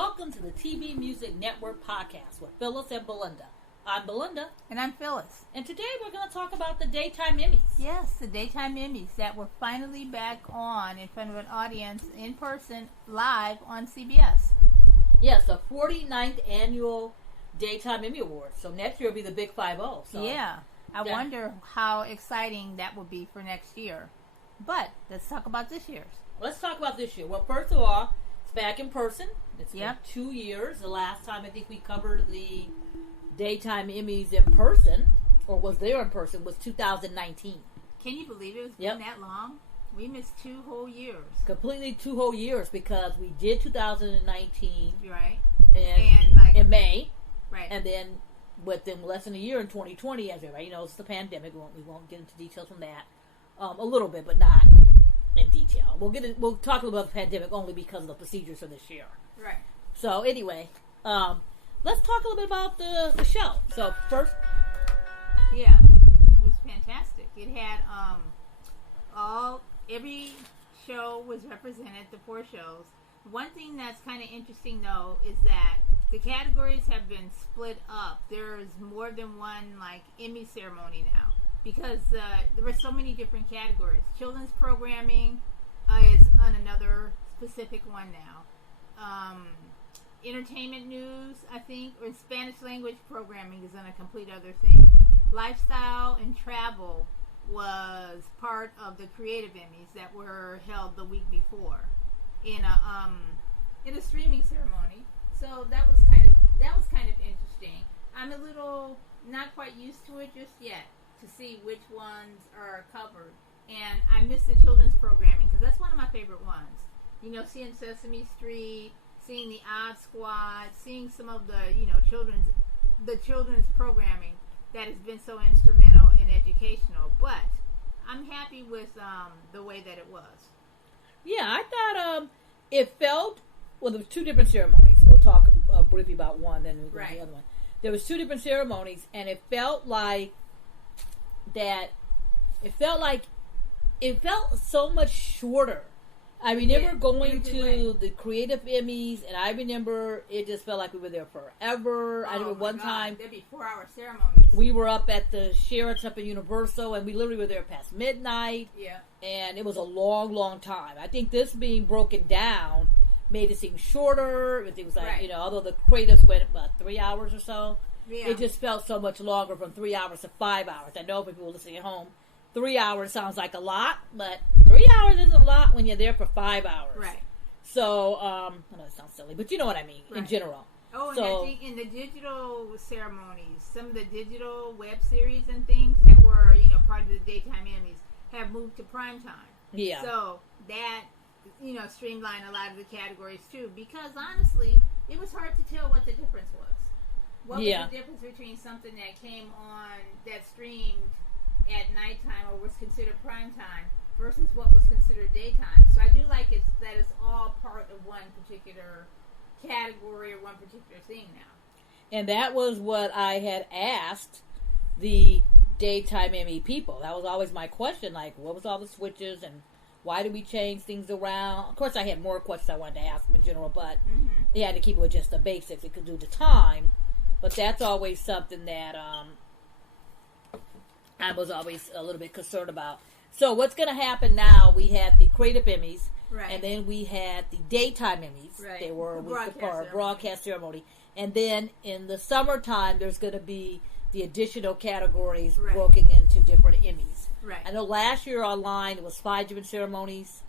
welcome to the TVMusic Network Podcast with Phyllis and Belinda. I'm Belinda. And I'm Phyllis. And today we're going to talk about the Daytime Emmys. Yes, the Daytime Emmys that were finally back on in front of an audience in person, live on CBS. Yes, the 49th Annual Daytime Emmy Awards. So next year will be the Big 5-0. So yeah, I wonder how exciting that will be for next year. But let's talk about this year's. Let's talk about this year. Well, first of all, it's back in person. It's been 2 years. The last time I think we covered the Daytime Emmys in person, or was there in person, was 2019. Can you believe it was been that long? We missed 2 whole years. Completely 2 whole years, because we did 2019 in May. Right. And then within less than a year in 2020, as everybody knows, the pandemic. We won't get into details from that. A little bit, but not in detail. We'll talk about the pandemic only because of the procedures for this year. Right. So anyway, let's talk a little bit about the show. So first, it was fantastic. It had every show was represented, the 4 shows. One thing that's kind of interesting though is that the categories have been split up. There's more than one Emmy ceremony now because there were so many different categories. Children's programming is on another specific one now. Entertainment news, I think, or Spanish language programming is on a complete other thing. Lifestyle and travel was part of the creative Emmys that were held the week before in a streaming ceremony. So that was kind of interesting. I'm a little not quite used to it just yet to see which ones are covered. And I miss the children's programming because that's one of my favorite ones. You know, seeing Sesame Street, seeing the Odd Squad, seeing some of the children's programming that has been so instrumental and educational. But I'm happy with the way that it was. Yeah, I thought it felt, well, there was 2 different ceremonies. We'll talk briefly about one, then we'll go to the other one. There was 2 different ceremonies, and it felt so much shorter. I remember going to the Creative Emmys, and I remember it just felt like we were there forever. I remember one time there'd be 4-hour ceremonies. We were up at the Sheraton up at Universal, and we literally were there past midnight. Yeah, and it was a long, long time. I think this being broken down made it seem shorter. It was although the creatives went about 3 hours or so, it just felt so much longer from 3 hours to 5 hours. I know for people listening at home, 3 hours sounds like a lot, but 3 hours isn't a lot when you're there for 5 hours. Right. So, I know it sounds silly, but you know what I mean, in general. Oh, and I think in the digital ceremonies, some of the digital web series and things that were, part of the Daytime Emmys have moved to primetime. Yeah. So that, streamlined a lot of the categories too, because honestly, it was hard to tell what the difference was. What was the difference between something that came on, that streamed at nighttime or was considered primetime versus what was considered daytime. So I do like that it's all part of one particular category or one particular thing now. And that was what I had asked the Daytime Emmy people. That was always my question, what was all the switches and why did we change things around? Of course, I had more questions I wanted to ask them in general, but they had to keep it with just the basics. It could do the time, but that's always something that I was always a little bit concerned about. So what's going to happen now, we had the Creative Emmys, and then we had the Daytime Emmys. Right. They were a broadcast ceremony. And then in the summertime, there's going to be the additional categories broken into different Emmys. Right. I know last year online it was 5 different ceremonies,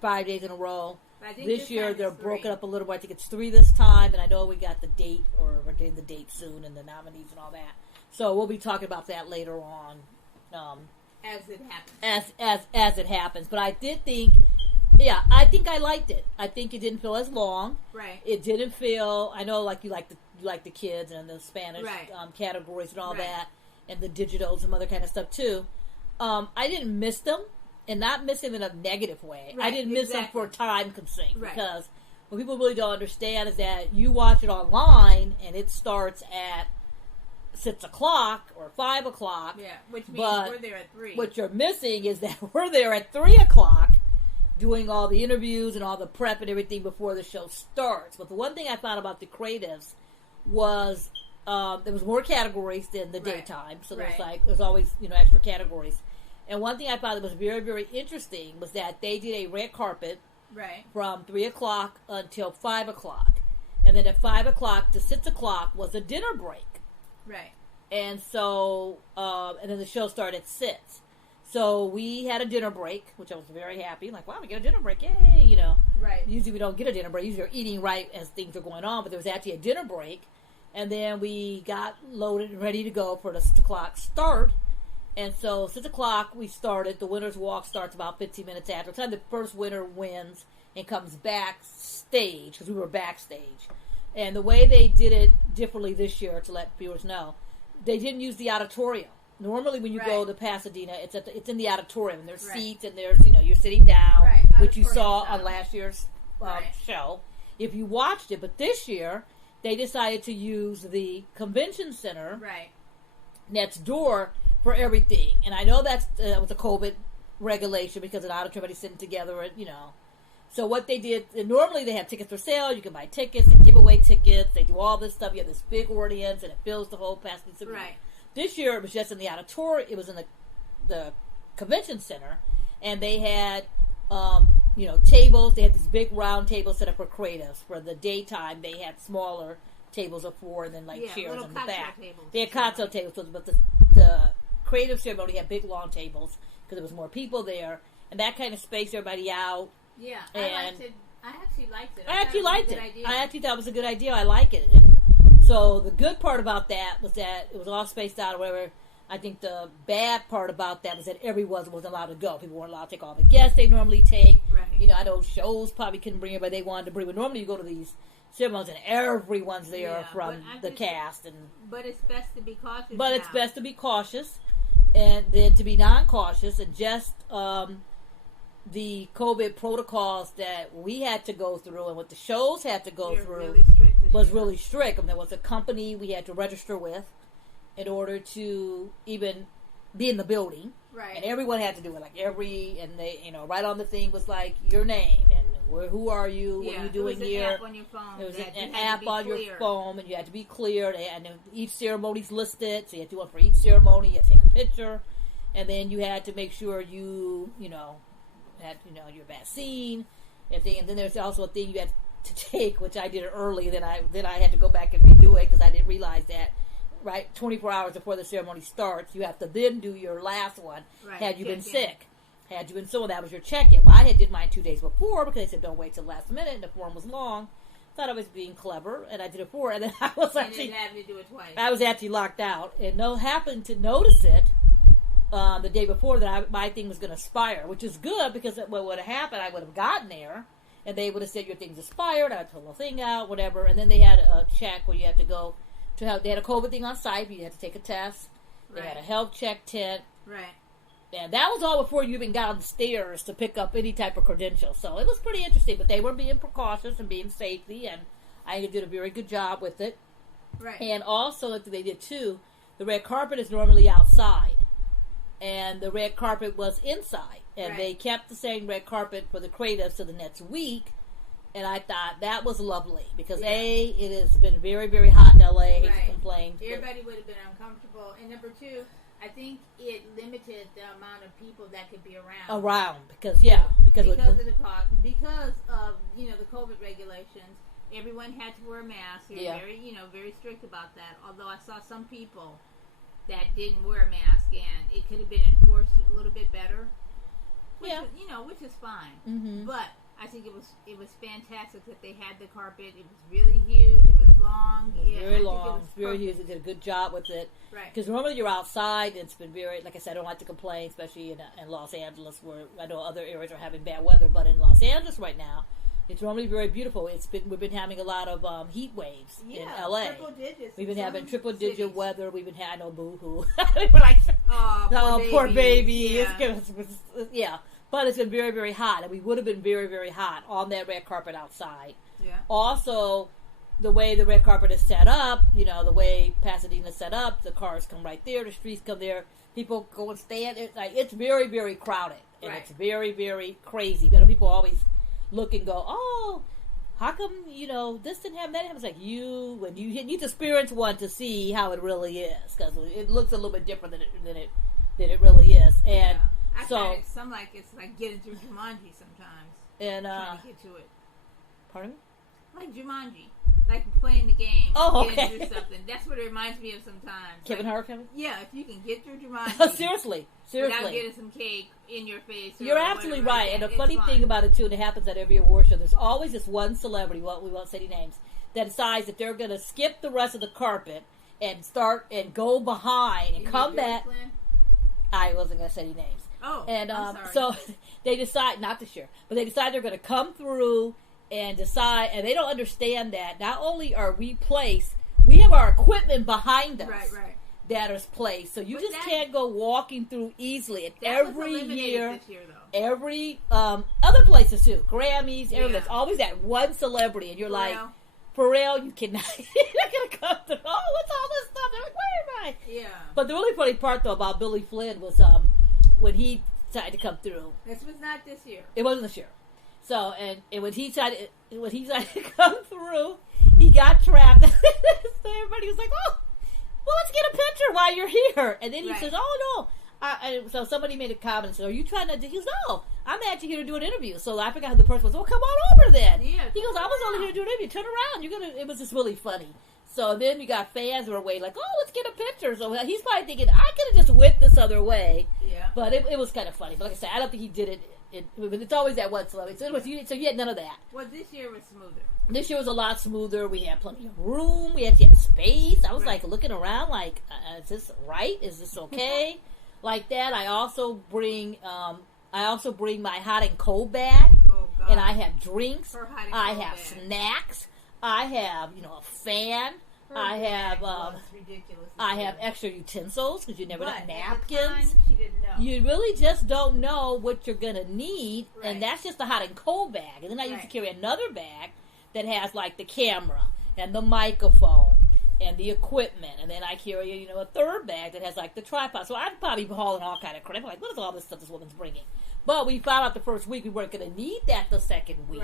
5 days in a row. I think this year they're broken up a little bit. I think it's 3 this time, and I know we got the date, or we're getting the date soon, and the nominees and all that. So we'll be talking about that later on, as it happens. As it happens. But I did think, I think I liked it. I think it didn't feel as long. Right. It didn't feel. I know, you like the kids and the Spanish categories and all that, and the digital, some other kind of stuff too. I didn't miss them, and not miss them in a negative way. I didn't miss them for time constraint because what people really don't understand is that you watch it online and it starts at 6 o'clock or 5 o'clock. Yeah, which means we're there at 3. What you're missing is that we're there at 3 o'clock doing all the interviews and all the prep and everything before the show starts. But the one thing I found about the creatives was there was more categories than the daytime. So there's always, extra categories. And one thing I found that was very, very interesting was that they did a red carpet from 3 o'clock until 5 o'clock. And then at 5 o'clock to 6 o'clock was a dinner break. Right. And so, and then the show started at 6. So we had a dinner break, which I was very happy. Like, wow, we get a dinner break, yay, Right. Usually we don't get a dinner break. Usually we're eating right as things are going on. But there was actually a dinner break. And then we got loaded and ready to go for the 6 o'clock start. And so 6 o'clock we started. The winner's walk starts about 15 minutes after. The time the first winner wins and comes backstage, because we were backstage. And the way they did it differently this year, to let viewers know, they didn't use the auditorium. Normally, when you go to Pasadena, it's in the auditorium. And there's seats, and there's you're sitting down, which you saw on last year's show, if you watched it. But this year, they decided to use the convention center next door for everything. And I know that was a COVID regulation because of the auditorium, everybody's sitting together, and So what they did, normally they have tickets for sale. You can buy tickets, they give away tickets, they do all this stuff. You have this big audience, and it fills the whole Pasadena. Right. This year, it was just in the auditorium. It was in the convention center, and they had, tables. They had these big round tables set up for creatives. For the daytime, they had smaller tables of 4, and then chairs in the back. Tables. They had cocktail tables, but the creative ceremony had big long tables because there was more people there, and that kind of spaced everybody out. Yeah, I liked it. I actually liked it. I actually liked it. I actually thought it was a good idea. I like it. And so the good part about that was that it was all spaced out or whatever. I think the bad part about that was that everyone wasn't allowed to go. People weren't allowed to take all the guests they normally take. Right. I know shows probably couldn't bring everybody they wanted to bring. But normally you go to these ceremonies and everyone's there from the cast. But it's best to be cautious. But it's best to be cautious and then to be non-cautious and just... the COVID protocols that we had to go through and what the shows had to go through was really strict. There was a company we had to register with in order to even be in the building. Right. And everyone had to do it. And they, right on the thing was your name and who are you, what are you doing here. App on your phone. There was an app on your phone and you had to be cleared. And each ceremony's listed, so you had to do one for each ceremony. You had to take a picture. And then you had to make sure you had your vaccine, everything, and then there's also a thing you had to take, which I did it early. Then I had to go back and redo it because I didn't realize that. 24 hours before the ceremony starts, you have to then do your last one. Right. Had you been sick, had you been so, that was your check-in. Well, I did mine 2 days before because they said don't wait till the last minute, and the form was long. Thought I was being clever, and I did it and then I was actually having to do it twice. I was actually locked out, and happened to notice it. The day before that my thing was going to expire, which is good because what would have happened, I would have gotten there and they would have said your thing's expired. I would pull the thing out, whatever, and then they had a check where you had to go to have. They had a COVID thing on site. You had to take a test. They had a health check tent. Right. And that was all before you even got on the stairs to pick up any type of credentials. So it was pretty interesting, but they were being precautious and being safety, and I did a very good job with it. Right. And also, what they did too, the red carpet is normally outside. And the red carpet was inside. And they kept the same red carpet for the creatives to the next week. And I thought that was lovely. Because, it has been very, very hot in L.A. I hate to complain. Everybody would have been uncomfortable. And number 2, I think it limited the amount of people that could be around. Because of the cost. Because of, the COVID regulations. Everyone had to wear a mask. They were very strict about that. Although I saw some people that didn't wear a mask, and it could have been enforced a little bit better. Which is fine. Mm-hmm. But I think it was fantastic that they had the carpet. It was really huge. It was long. It was very long. It was very huge. They did a good job with it. Right. Because normally you're outside, and it's been very, like I said, I don't like to complain, especially in Los Angeles, where I know other areas are having bad weather, but in Los Angeles right now, it's normally very beautiful. We've been having a lot of heat waves in LA. Triple digits. We've been having triple-digit weather. We've been having boo-hoo. Poor baby. Yeah. But it's been very, very hot, and we would have been very, very hot on that red carpet outside. Yeah. Also, the way the red carpet is set up, the way Pasadena is set up, the cars come right there, the streets come there, people go and stand. It's very, very crowded. And it's very, very crazy. But people always look and go, oh, how come, this didn't happen, that happened? It's like when you need to experience one to see how it really is. Because it looks a little bit different than it really is. And it's like getting through Jumanji sometimes. And, trying to get to it. Pardon me? Like Jumanji. Like playing the game. Getting through something. That's what it reminds me of sometimes. Kevin Hart, Kevin? Yeah, if you can get through Jumanji. Seriously. Without getting some cake in your face. You're absolutely right. And the funny thing about it, too, and it happens at every award show, there's always this one celebrity, we won't say any names, that decides that they're going to skip the rest of the carpet and start and go behind and come back. I wasn't going to say any names. Oh, and I'm sorry. So they decide, not this year, but they decide they're going to come through and decide, and they don't understand that not only are we placed, we have our equipment behind us. Right. That is placed. So you can't go walking through easily. And that every was year, this year, though. every other places too, Grammys, everything. There's always that one celebrity, and you're for real, you cannot. You're not gonna come through. Oh, what's all this stuff? They're like, where am I? Yeah. But the really funny part though about Billy Flynn was when he decided to come through. This was not this year. It wasn't this year. So and when he decided to come through, he got trapped. Everybody was like, oh. Well, let's get a picture while you're here. And then he says, oh, no. So somebody made a comment and said, are you trying to do? He goes, no, I'm actually here to do an interview. So I forgot who the person was. Well, come on over then. Yeah, he goes, I was only here to do an interview. Turn around. It was just really funny. So then you got fans who were waiting like, oh, let's get a picture. So he's probably thinking, I could have just went this other way. Yeah. But it was kind of funny. But like I said, I don't think he did it. It's always that one celebrity. So you had none of that. Well, this year was smoother. This year was a lot smoother. We had plenty of room. We had space. I was like looking around like, is this right? Is this okay? Like that. I also bring my hot and cold bag. Oh, God. And I have drinks. I have snacks. I have, a fan. I have extra utensils because you never know, napkins. At the time, she didn't know. You really just don't know what you're gonna need, and that's just the hot and cold bag. And then I used to carry another bag that has like the camera and the microphone and the equipment, and then I carry a third bag that has like the tripod. So I'm probably hauling all kind of crap. I'm like, what is all this stuff this woman's bringing? But we found out the first week we weren't gonna need that the second week,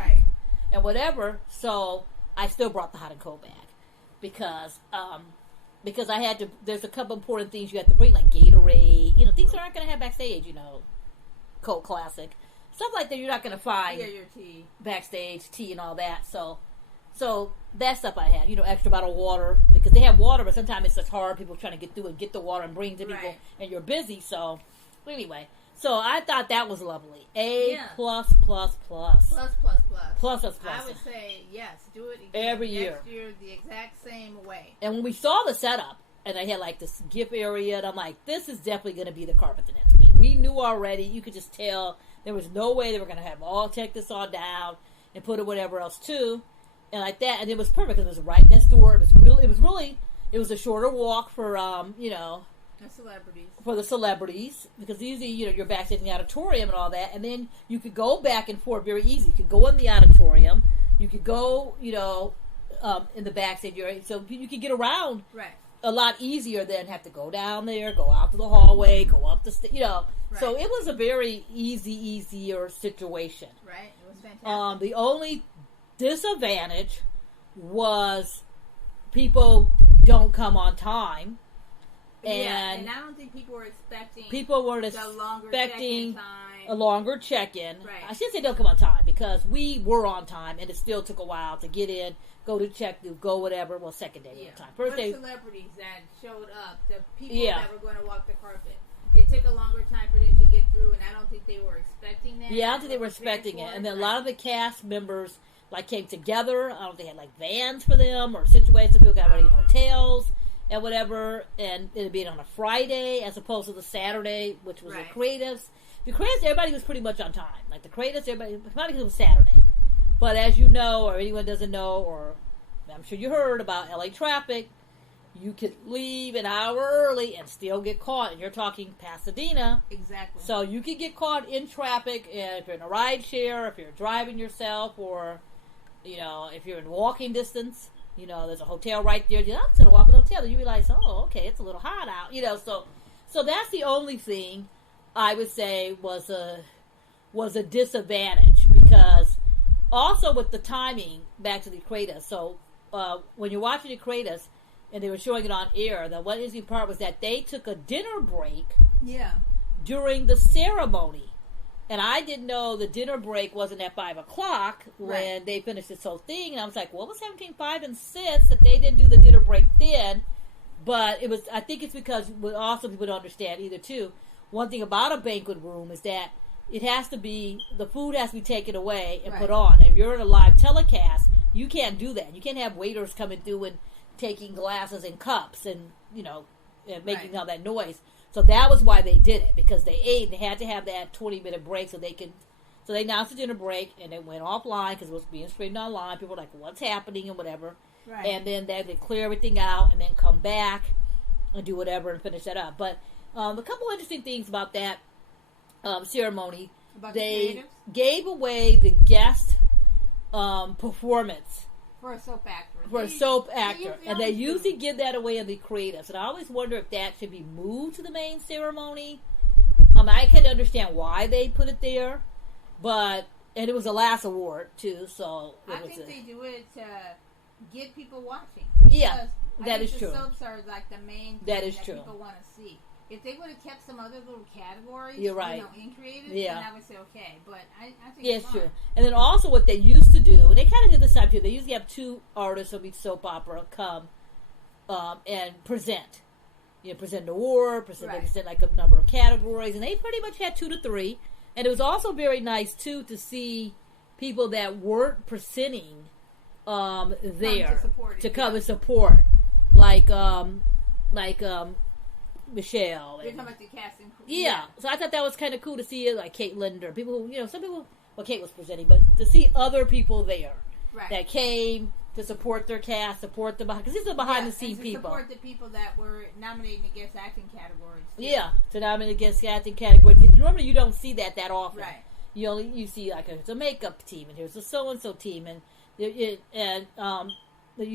and whatever. So I still brought the hot and cold bag. Because I had to, there's a couple important things you have to bring, like Gatorade, things that aren't going to have backstage, Coke Classic. Stuff like that you're not going to find your tea. Backstage, tea and all that. So that stuff I had, extra bottle of water, because they have water, but sometimes it's just hard, people trying to get through and get the water and bring to people, and you're busy, so anyway. So I thought that was lovely. A++++. Plus. I would say, yes, do it again. Every year. Next year, the exact same way. And when we saw the setup, and I had like this gift area, and I'm like, this is definitely going to be the carpet the next week. We knew already. You could just tell there was no way they were going to have take this all down and put it whatever else too, and like that. And it was perfect because it was right next door. It was a shorter walk for the celebrities. For the celebrities, because usually, you're backstage in the auditorium and all that, and then you could go back and forth very easy. You could go in the auditorium, you could go, in the backstage area, so you could get around a lot easier than have to go down there, go out to the hallway, go up the So it was a very easier situation. Right, it was fantastic. The only disadvantage was people don't come on time. And I don't think people were expecting. People were expecting a longer check-in. Right. I shouldn't say don't come on time because we were on time, and it still took a while to get in, go to go whatever. Well, second day we were on time. First day, celebrities that showed up, the people that were going to walk the carpet. It took a longer time for them to get through, and I don't think they were expecting that. Yeah, I don't think they were expecting it. And then a lot of the cast members came together. I don't think they had vans for them or situations. People got ready in hotels. And whatever, and it being on a Friday as opposed to the Saturday, which was the creatives. The creatives, everybody was pretty much on time. Like the creatives, everybody, probably because it was Saturday. But as you know, or anyone doesn't know, or I'm sure you heard about LA traffic, you could leave an hour early and still get caught. And you're talking Pasadena. Exactly. So you could get caught in traffic if you're in a ride share, if you're driving yourself, or, if you're in walking distance. There's a hotel right there. I'm just going to walk in the hotel. And you realize, oh, okay, it's a little hot out. So that's the only thing I would say was a was a disadvantage because also with the timing, back to the creators. So when you're watching the creators and they were showing it on air, the one interesting part was that they took a dinner break during the ceremony. And I didn't know the dinner break wasn't at 5 o'clock when they finished this whole thing. And I was like, what was 17:05 and 6 that they didn't do the dinner break then? But it was, I think it's because what also people don't understand either too. One thing about a banquet room is that it has to be, the food has to be taken away and put on. And if you're in a live telecast, you can't do that. You can't have waiters coming through and taking glasses and cups and, and making all that noise. So that was why they did it, because they ate and they had to have that 20-minute break so they announced the dinner break and it went offline because it was being streamed online. People were like, what's happening and whatever. Right. And then they clear everything out and then come back and do whatever and finish that up. But a couple interesting things about that ceremony. About they gave away the guest performance. For a soap actor. And they usually give that away in the creatives. And I always wonder if that should be moved to the main ceremony. I can understand why they put it there. And it was the last award, too. So I think they do it to get people watching. Yeah, that is true. The soaps are like the main thing that people want to see. If they would have kept some other little categories, in creative, then I would say okay. But I think it's true. And then also what they used to do, and they kind of did this time too, they usually have 2 artists from each soap opera come and present. Present an award, present like a number of categories, and they pretty much had 2 to 3. And it was also very nice too to see people that weren't presenting there to come and support, like Michelle. You're talking about the casting crew. Yeah, so I thought that was kind of cool to see it, like Kate Linder. People who, some people, well, Kate was presenting, but to see other people there that came to support their cast, support the because these are behind the scene people. Support the people that were nominated in the guest acting categories. Too. Yeah, to nominate the guest acting category. Normally you don't see that often. Right. You see like it's a makeup team and here's a so and so team and you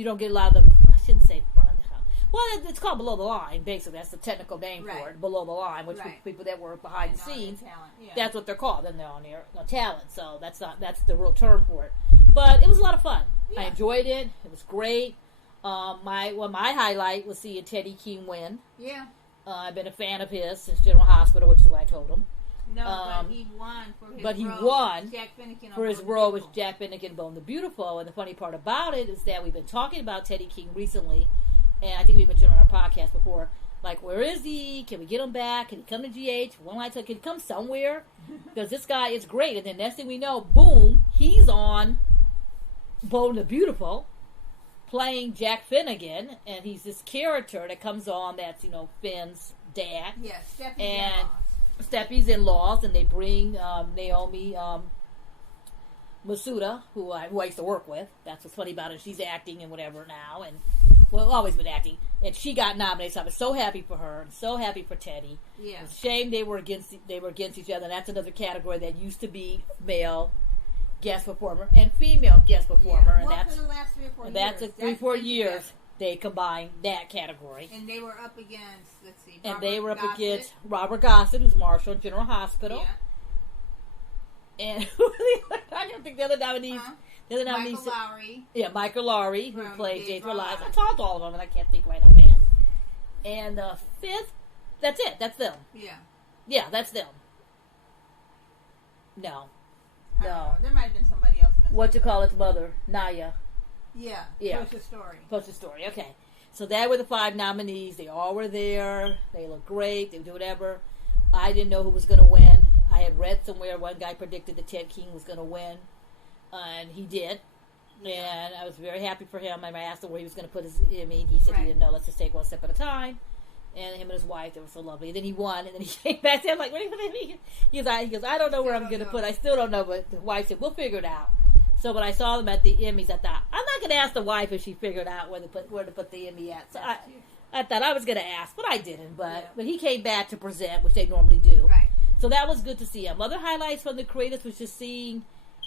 don't get a lot of the. I shouldn't say front of the house. Well, it's called below the line. Basically, that's the technical name for it. Below the line, which people that work behind the scenes. That's what they're called. Then they're on there, talent. So that's the real term for it. But it was a lot of fun. Yeah. I enjoyed it. It was great. My highlight was seeing Teddy King win. Yeah. I've been a fan of his since General Hospital, which is what I told him. No, but he won for his role. For his role with Jack Finnegan, Bone the Beautiful. And the funny part about it is that we've been talking about Teddy King recently, and I think we mentioned on our podcast before. Like, where is he? Can we get him back? Can he come to GH? Can he come somewhere? Because this guy is great. And then next thing we know, boom, he's on Bone the Beautiful, playing Jack Finnegan, and he's this character that comes on that's, Finn's dad. Yes, Steffi's in-laws, and they bring Naomi Masuda, who I used to work with. That's what's funny about it. She's acting and whatever now, and always been acting. And she got nominated, so I was so happy for her and so happy for Teddy. Yeah. It's a shame they were against each other. And that's another category that used to be male guest performer and female guest performer, and that's for the last 3 or 4 years. That's 3-4 years. They combined that category. And they were up against, against Robert Gossett, who's Marshall in General Hospital. Yeah. And I don't think the other nominees. Michael Lowry. Yeah, Michael Lowry, who played Days for Lives. I talked to all of them, and I can't think right offhand. And the 5th, that's it. That's them. Yeah. Yeah, that's them. No. There might have been somebody else missing. What you call its mother? Naya. Yeah. Post a story. Okay. So that were the 5 nominees. They all were there. They looked great. They would do whatever. I didn't know who was going to win. I had read somewhere one guy predicted that Ted King was going to win. And he did. And I was very happy for him. I asked him where he was going to put his Emmy. He said he didn't know. Let's just take one step at a time. And him and his wife, they were so lovely. And then he won. And then he came back to him like, what are you going to do? He goes, I don't know where I'm going to put. I still don't know. But the wife said, we'll figure it out. So when I saw them at the Emmys, I thought, I'm not going to ask the wife if she figured out where to put the Emmy at. So I thought I was going to ask, but I didn't. But he came back to present, which they normally do. Right. So that was good to see him. Other highlights from the creators was just seeing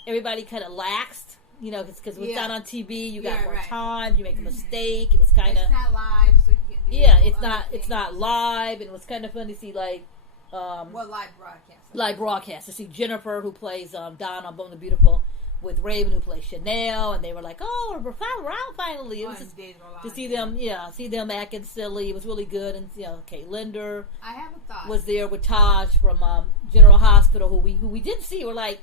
everybody kind of laxed, because when it's not on TV, you got more time, you make a mistake. It was kind of... It's not live, so you can do it's not live, and it was kind of fun to see, like, live broadcast. Live broadcast. To see Jennifer, who plays Dawn on Bone the Beautiful, with Raven, who plays Chanel, and they were like, "Oh, we're out finally!" It was just, to see them acting silly. It was really good, and Kate Linder. I have a thought. Was there with Taj from General Hospital, who we didn't see. We're like,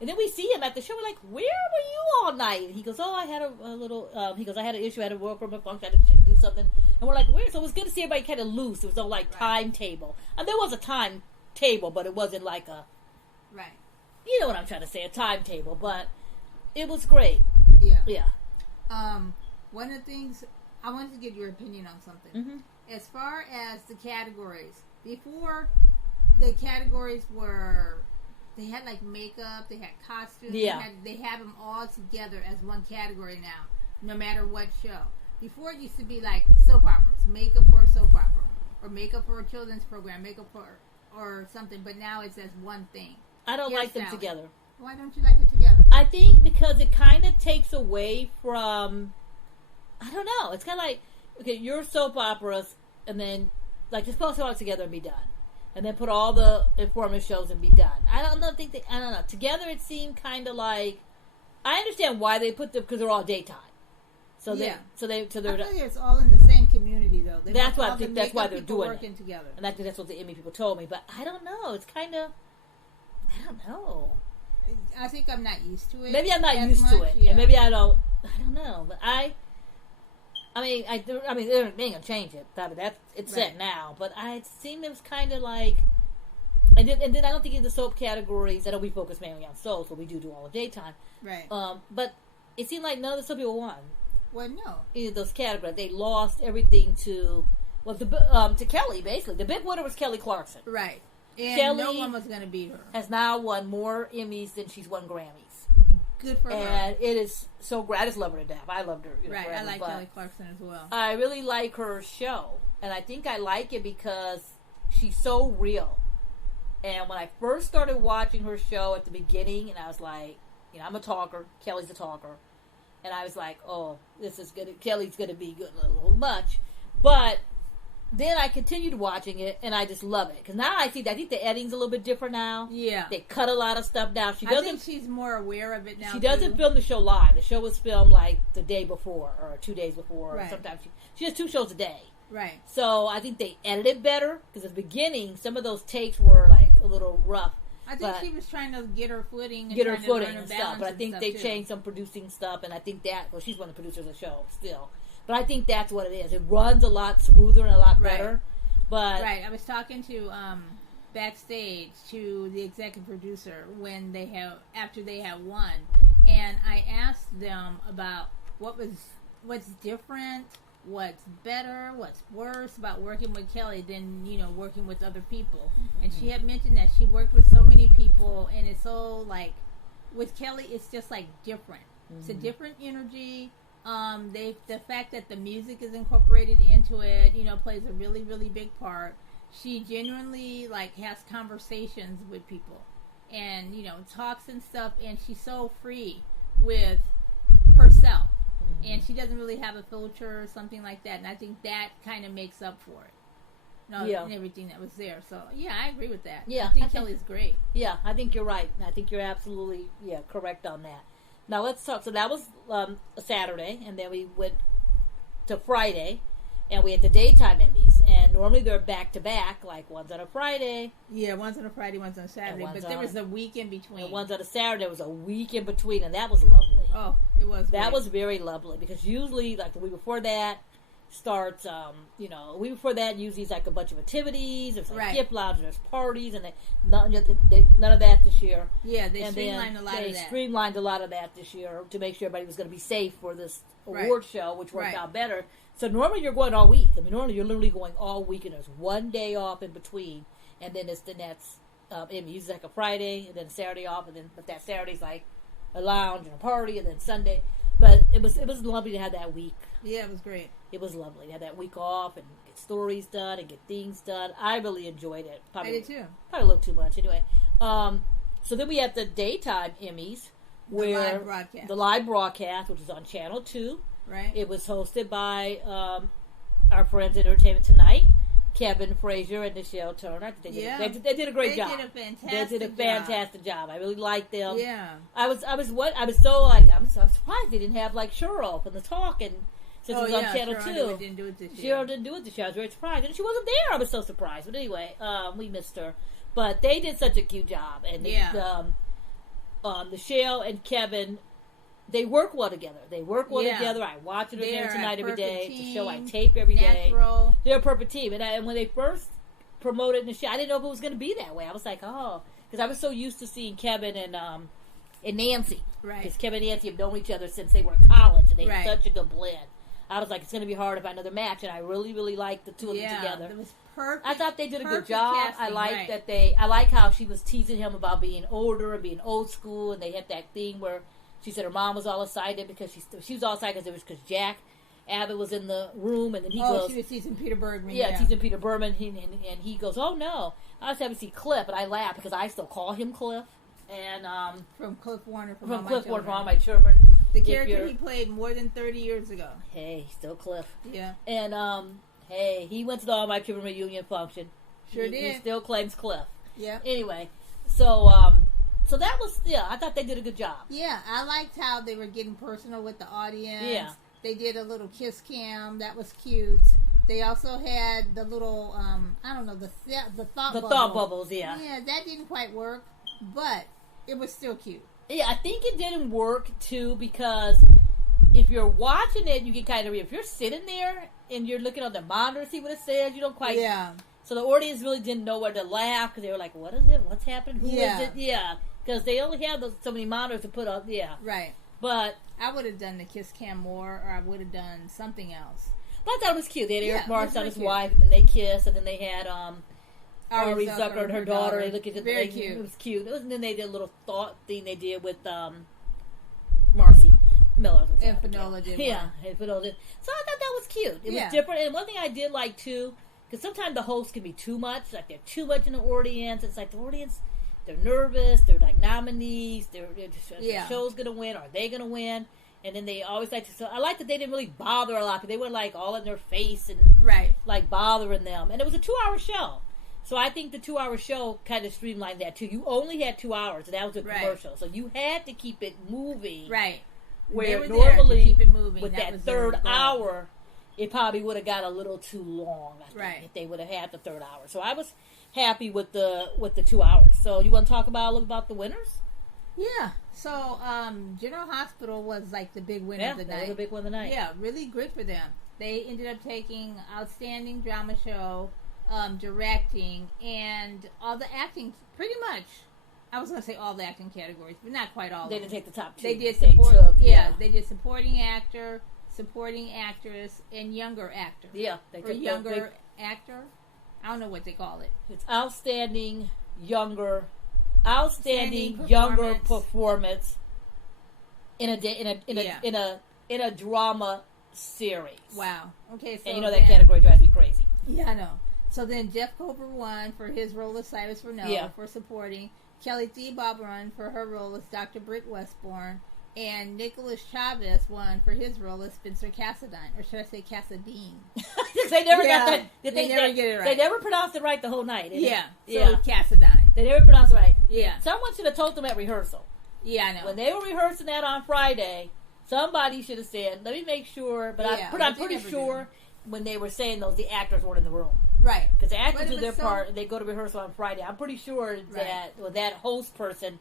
and then we see him at the show. We're like, "Where were you all night?" And he goes, "Oh, I had a little." He goes, "I had an issue. I had to work from a function. I had to do something." And we're like, "Where?" So it was good to see everybody kind of loose. There was no timetable. And there was a timetable, but it wasn't like a You know what I'm trying to say? A timetable, but it was great. Yeah. One of the things I wanted to get your opinion on something. Mm-hmm. As far as the categories, before the categories were. They had like makeup, they had costumes, they have them all together as one category now, no matter what show. Before it used to be like soap operas, makeup for a soap opera, or makeup for a children's program, makeup for or something, but now it's as one thing. I don't like them together. Why don't you like it together? I think because it kind of takes away from, I don't know, it's kind of like, okay, your soap operas, and then like just put it all together and be done. And then put all the informative shows and be done. I don't know. Together it seemed kind of like. I understand why they put them because they're all daytime. So they're. I think it's all in the same community though. That's why I think that's why they're doing working together. And I think that's what the Emmy people told me. But I don't know. It's kind of. I don't know. I think I'm not used to it. Maybe I'm not used to it, and maybe I don't. I don't know. But I mean, they're gonna change it. It's set now. But it seemed it was kind of like, and then I don't think in the soap categories. I know we focus mainly on soap, so we do all the daytime. Right. But it seemed like none of the soap people won. Well, no. Either of those categories, they lost everything to Kelly. Basically, the big winner was Kelly Clarkson. Right. And Kelly no one was going to beat her. Has now won more Emmys than she's won Grammys. Good for her. And it is so great. I just love her to death. I loved her. Right. I like Kelly Clarkson as well. I really like her show. And I think I like it because she's so real. And when I first started watching her show at the beginning, and I was like, I'm a talker. Kelly's a talker. And I was like, oh, this is good. Kelly's going to be good a little much. But then I continued watching it, and I just love it. Because now I think the editing's a little bit different now. Yeah. They cut a lot of stuff down. I think she's more aware of it now, She doesn't film the show live. The show was filmed, like, the day before or 2 days before. Right. Or sometimes she does 2 shows a day. Right. So I think they edited better. Because at the beginning, some of those takes were, like, a little rough. I think she was trying to get her footing and stuff. But I think they changed some producing stuff. And I think she's one of the producers of the show still. But I think that's what it is. It runs a lot smoother and a lot better. But I was talking to backstage to the executive producer after they had won, and I asked them about what's different, what's better, what's worse about working with Kelly than working with other people. Mm-hmm. And she had mentioned that she worked with so many people, and it's so like with Kelly, it's just like different. Mm-hmm. It's a different energy. The fact that the music is incorporated into it, plays a really, really big part. She genuinely has conversations with people, and talks and stuff. And she's so free with herself, and she doesn't really have a filter or something like that. And I think that kind of makes up for it. And everything that was there. So I agree with that. Yeah, I think Kelly's great. Yeah, I think you're right. I think you're absolutely correct on that. Now let's talk. So that was a Saturday, and then we went to Friday, and we had the Daytime Emmys. And normally they're back to back, like one's on a Friday. Yeah, one's on a Friday, one's on a Saturday. But there was a week in between. And one's on a Saturday. There was a week in between, and that was lovely. Oh, it was. That was very lovely because usually, like the week before that, starts. A week before that usually is like a bunch of activities. There's like gift lounge, there's parties, and none of that this year. Yeah, they streamlined a lot of that. They streamlined a lot of that this year to make sure everybody was going to be safe for this award show, which worked out better. So normally you're going all week. I mean, normally you're literally going all week, and there's one day off in between, and then it's the next. Emmy usually like a Friday, and then a Saturday off, but that Saturday's like a lounge and a party, and then Sunday. But it was lovely to have that week. Yeah, it was great. It was lovely to have that week off and get stories done and get things done. I really enjoyed it. I did too. Probably a little too much anyway. So then we had the Daytime Emmys, where the live broadcast, which is on Channel 2. Right. It was hosted by our friends at Entertainment Tonight, Kevin Frazier and Nichelle Turner. They did a great job. They did a fantastic job. I really liked them. Yeah. I was so surprised they didn't have like Cheryl from The Talk and since it was on Channel 2. Cheryl didn't do it this year. Cheryl didn't do it this year. I was very surprised. And she wasn't there. I was so surprised. But anyway, we missed her. But they did such a cute job. And Nichelle and Kevin, they work well together. Together. I watch Entertainment Tonight every day. It's a show I tape every day. They're a perfect team. And when they first promoted Nichelle, I didn't know if it was going to be that way. I was like, oh. Because I was so used to seeing Kevin and Nancy. Right. Because Kevin and Nancy have known each other since they were in college. And they had such a good blend. I was like, it's going to be hard to find another match. And I really, really liked the two of them together. It was perfect. I thought they did a good job. Casting, I like how she was teasing him about being older and being old school. And they had that thing where she said her mom was all excited because she was all excited because Jack Abbott was in the room, and then he goes, she was teasing Peter Bergman. Teasing Peter Bergman, and he goes, oh no, I was having to see Cliff, and I laughed because I still call him Cliff, and from Cliff Warner from All My Children, the character he played more than 30 years ago. Hey, still Cliff. Yeah, and hey, he went to the All My Children reunion function. Did. He still claims Cliff. Yeah. Anyway, so that was, I thought they did a good job. Yeah, I liked how they were getting personal with the audience. Yeah. They did a little kiss cam. That was cute. They also had the little, the thought bubbles, Yeah, that didn't quite work, but it was still cute. Yeah, I think it didn't work, too, because if you're watching it, you can kind of read. If you're sitting there and you're looking on the monitor to see what it says, you don't quite... Yeah. So the audience really didn't know where to laugh because they were like, what is it? What's happening? Who is it? Yeah. Because they only have so many monitors to put up. Yeah. Right. But I would have done the kiss cam more, or I would have done something else. But I thought it was cute. They had Eric Marks on his wife, and then they kissed, and then they had Ari Zucker and her daughter. They looked at very cute. It was cute. And then they did a little thought thing they did with Marcy Miller. And Finola did. Yeah, and Finola did. So I thought that was cute. It was different. And one thing I did like, too, because sometimes the hosts can be too much. Like, they're too much in the audience. It's like the audience... They're nervous. They're like nominees. The show's gonna win. Are they gonna win? And then they always like to. So I like that they didn't really bother a lot. But they weren't like all in their face and like bothering them. And it was a 2-hour show, so I think the 2-hour show kind of streamlined that too. You only had 2 hours, and that was a commercial, so you had to keep it moving. Right. Where normally keep it moving. With that third hour, it probably would have got a little too long. I think, if they would have had the third hour. So I was happy with the 2 hours. So you want to talk about a little about the winners? Yeah. So General Hospital was like the big winner of the night. That was a big one of the night. Yeah, really good for them. They ended up taking outstanding drama show, directing, and all the acting. Pretty much, I was going to say all the acting categories, but not quite all. They didn't take the top two. They did they did supporting actor, supporting actress, and younger actor. Yeah, they took younger actor. I don't know what they call it. It's outstanding younger performance in a drama series. Wow. Okay, so and that category drives me crazy. Yeah, I know. So then Jeff Kober won for his role as Cyrus Vernell for supporting. Kelly Thiebaud won for her role as Dr. Britt Westbourne. And Nicholas Chavez won for his role as Spencer Cassadine, or should I say Cassadine? They never got that. They never get it right. They never pronounced it right the whole night. Cassadine. They never pronounced it right. Yeah. Someone should have told them at rehearsal. Yeah, I know. When they were rehearsing that on Friday, somebody should have said, "Let me make sure." But I'm pretty sure when they were saying those, the actors weren't in the room. Right. Because the actors do their part, and they go to rehearsal on Friday. I'm pretty sure that host person.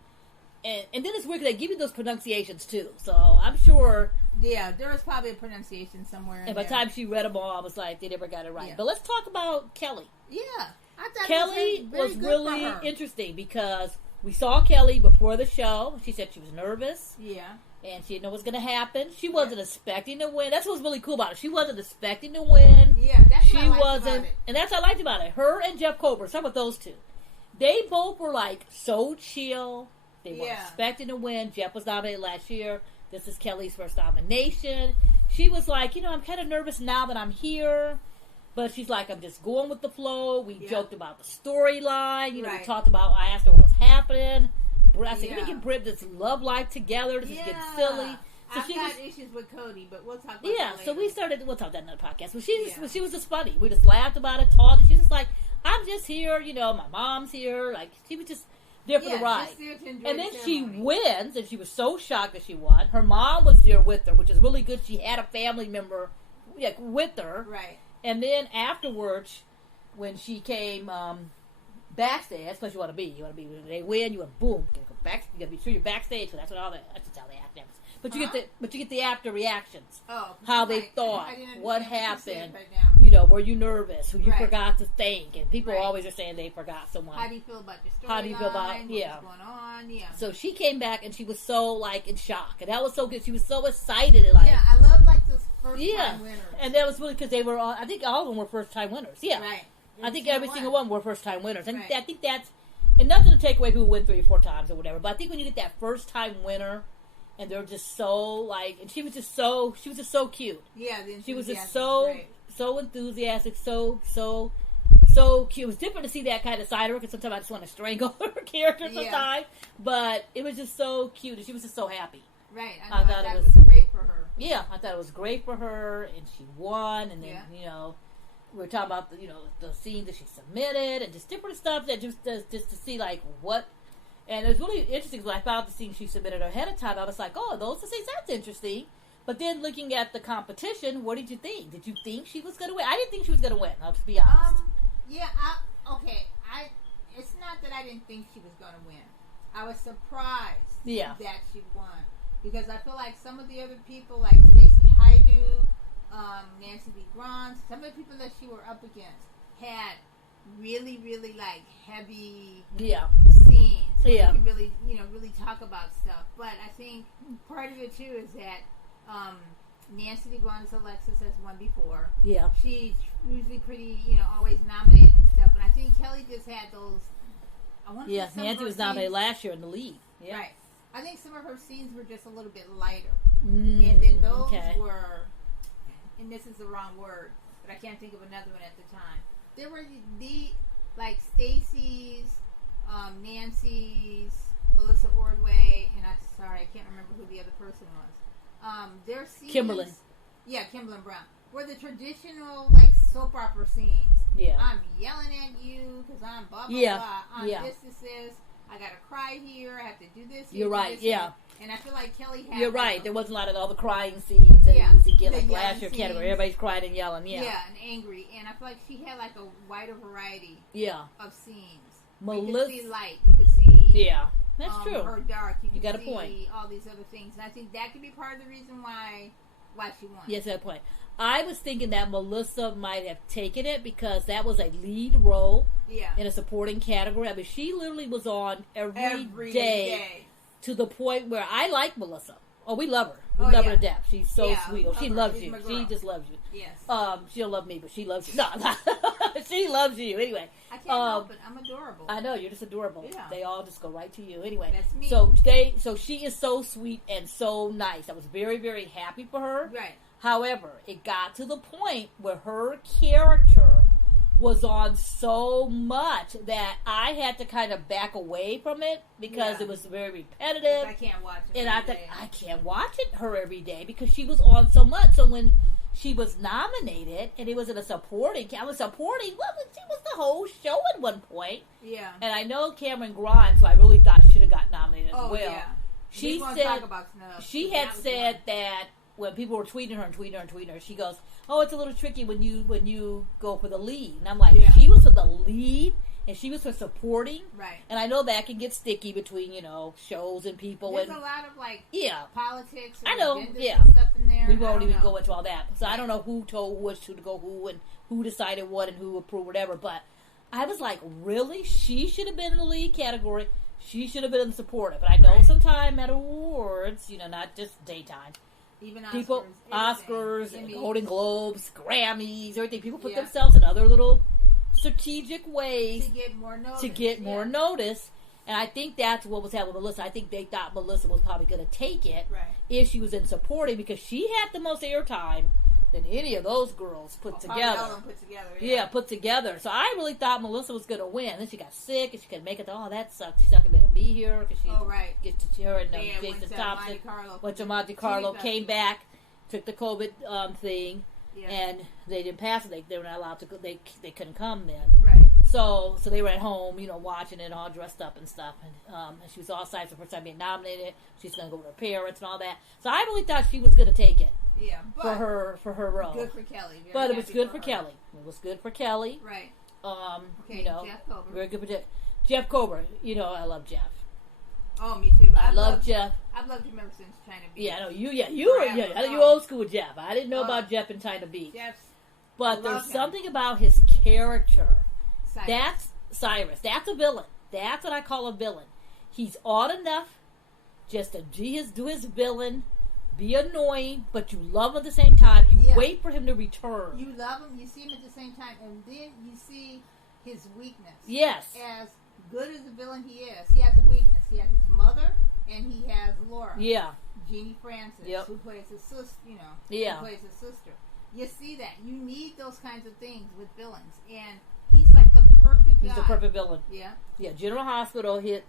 And then it's weird because they give you those pronunciations too. So I'm sure. Yeah, there was probably a pronunciation somewhere. And by the time she read them all, I was like, they never got it right. Yeah. But let's talk about Kelly. Yeah, I thought Kelly was really interesting because we saw Kelly before the show. She said she was nervous. Yeah. And she didn't know what was going to happen. She wasn't expecting to win. That's what was really cool about it. She wasn't expecting to win. Yeah, that's what I liked about it. And that's what I liked about it. Her and Jeff Kober, some of those two. They both were like so chill. They weren't expecting to win. Jeff was nominated last year. This is Kelly's first nomination. She was like, I'm kind of nervous now that I'm here. But she's like, I'm just going with the flow. We joked about the storyline. We talked about, I asked her what was happening. I said, we can get this love life together. This is getting silly. So I've got issues with Cody, but we'll talk about that later. So we'll talk about that in another podcast. Well, she was just funny. We just laughed about it, talked. She was just like, I'm just here, my mom's here. Like, she was just there for the ride. Just there to enjoy and then the she ceremony. wins, and she was so shocked that she won. Her mom was there with her, which is really good. She had a family member with her. Right. And then afterwards, when she came backstage, that's what you want to be. You want to be, when they win, you want boom, you got to be sure you're backstage, so that's what that's just how they act. But you get the after reactions. Oh, how they thought, what happened. Right now. Were you nervous? Who you forgot to thank? And people always are saying they forgot someone. How do you feel about your story? How do you feel about what's going on? Yeah. So she came back and she was so in shock, and that was so good. She was so excited and I love those first time winners. And that was really because they were all. I think all of them were first time winners. Yeah. Right. I think every single one were first time winners, and I think that's and nothing to take away who win 3 or 4 times or whatever. But I think when you get that first time winner. And they're just so and she was just so cute. Yeah, she was just so enthusiastic, so cute. It was different to see that kind of side of her because sometimes I just want to strangle her character sometimes. But it was just so cute, and she was just so happy. Right, I thought it was great for her. Yeah, I thought it was great for her, and she won. And then we were talking about the scenes that she submitted and just different stuff that just to see what. And it was really interesting because when I found the scene she submitted ahead of time, I was like, oh, those are things, that's interesting. But then looking at the competition, what did you think? Did you think she was going to win? I didn't think she was going to win, I'll just be honest. It's not that I didn't think she was going to win. I was surprised that she won. Because I feel like some of the other people, like Stacey Hydu, Nancy DeGrance, some of the people that she were up against had really, really, heavy scenes. Yeah. You can really, really talk about stuff. But I think part of it, too, is that Nancy DeGrance Alexis has won before. Yeah. She's usually pretty, always nominated and stuff. And I think Kelly just had those... Nancy was nominated last year in the lead. Yeah. Right. I think some of her scenes were just a little bit lighter. And then those were... And this is the wrong word, but I can't think of another one at the time. There were Stacey's, Nancy's, Melissa Ordway, and I can't remember who the other person was. Their scenes, Kimberlyn. Yeah, Kimberlyn Brown. Were the traditional soap opera scenes. Yeah. I'm yelling at you because I'm blah blah blah. I'm this. I gotta cry here. I have to do this. You're right. Yeah. And I feel like Kelly had. You're right. There wasn't a lot of all the crying scenes that you usually get last year category. Everybody's crying and yelling. Yeah. Yeah, and angry. And I feel like she had a wider variety. Of scenes. Melissa. You could see light. You could see. Yeah. That's true. Or dark. You got see a point. All these other things, and I think that could be part of the reason why she won. Yes, that point. I was thinking that Melissa might have taken it because that was a lead role in a supporting category. I mean, she literally was on every day to the point where I like Melissa. Oh, we love her. We love her to death. She's so sweet. Oh, she loves you. She just loves you. Yes. She don't love me, but she loves you. No, she loves you. Anyway. I can't help it. I'm adorable. I know, you're just adorable. Yeah. They all just go right to you. Anyway. That's me. So she is so sweet and so nice. I was very, very happy for her. Right. However, it got to the point where her character was on so much that I had to kind of back away from it because it was very repetitive. I can't watch it. And I thought, I can't watch her every day because she was on so much. So when she was nominated and it was in a supporting, she was the whole show at one point. Yeah. And I know Cameron Grimes, so I really thought she should have got nominated as well. Yeah. She had said that when people were tweeting her, she goes, "Oh, it's a little tricky when you go for the lead." And I'm like, she was for the lead, and she was for supporting. Right. And I know that can get sticky between shows and people. There's a lot of politics. I know. And stuff in there. We won't even go into all that. So I don't know who told which to go who and who decided what and who approved whatever. But I was like, really? She should have been in the lead category. She should have been in the supportive. And I know sometime at awards, not just daytime. Even Oscars, and Golden Globes, Grammys, everything. People put themselves in other little strategic ways to get more notice. Notice. And I think that's what was happening with Melissa. I think they thought Melissa was probably going to take it if she was in supporting because she had the most airtime than any of those girls put together. All of them put together. Yeah, put together. So I really thought Melissa was going to win. Then she got sick, and she couldn't make it. Oh, that sucked. She's not going to be here because she gets to her and Jason Thompson went to Monte Carlo, came back, took the COVID thing, and they didn't pass it. They were not allowed to go. They couldn't come then. Right. So they were at home, watching it, all dressed up and stuff. And she was all excited for the first time being nominated. She's going to go with her parents and all that. So I really thought she was going to take it. Yeah, for her role. Good for Kelly. But it was good for Kelly. It was good for Kelly. Right. Jeff Kober. Very good for Jeff Kober. I love Jeff. Oh, me too. I love Jeff. I've loved him ever since China Beach. Yeah, I know you. Yeah, you old school Jeff. I didn't know about Jeff in China Beach. But there's something about his character. That's Cyrus. That's a villain. That's what I call a villain. He's odd enough just to do his villain, be annoying, but you love him at the same time. You wait for him to return. You love him, you see him at the same time, and then you see his weakness. Yes. As good as a villain he is, he has a weakness. He has his mother, and he has Laura. Yeah. Jeannie Francis, who plays his sister, who plays his sister. You see that. You need those kinds of things with villains, and he's like the perfect guy. He's the perfect villain. Yeah. Yeah, General Hospital due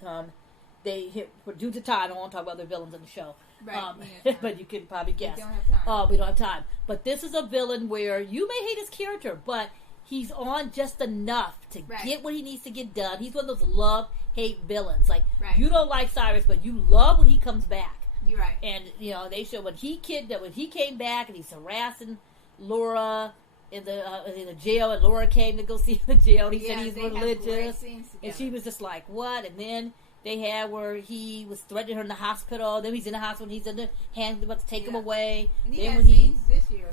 to time, I don't want to talk about the villains in the show. Right. But you can probably guess. We don't have time. We don't have time. But this is a villain where you may hate his character, but he's on just enough to get what he needs to get done. He's one of those love-hate villains. Like, you don't like Cyrus, but you love when he comes back. You're right. And, they show when he came back and he's harassing Laura in the jail, and Laura came to go see him in the jail, and he said he's religious. And she was just like, what? And then they had where he was threatening her in the hospital. Then he's in the hospital. And he's in the hand about to take him away. And he had scenes this year.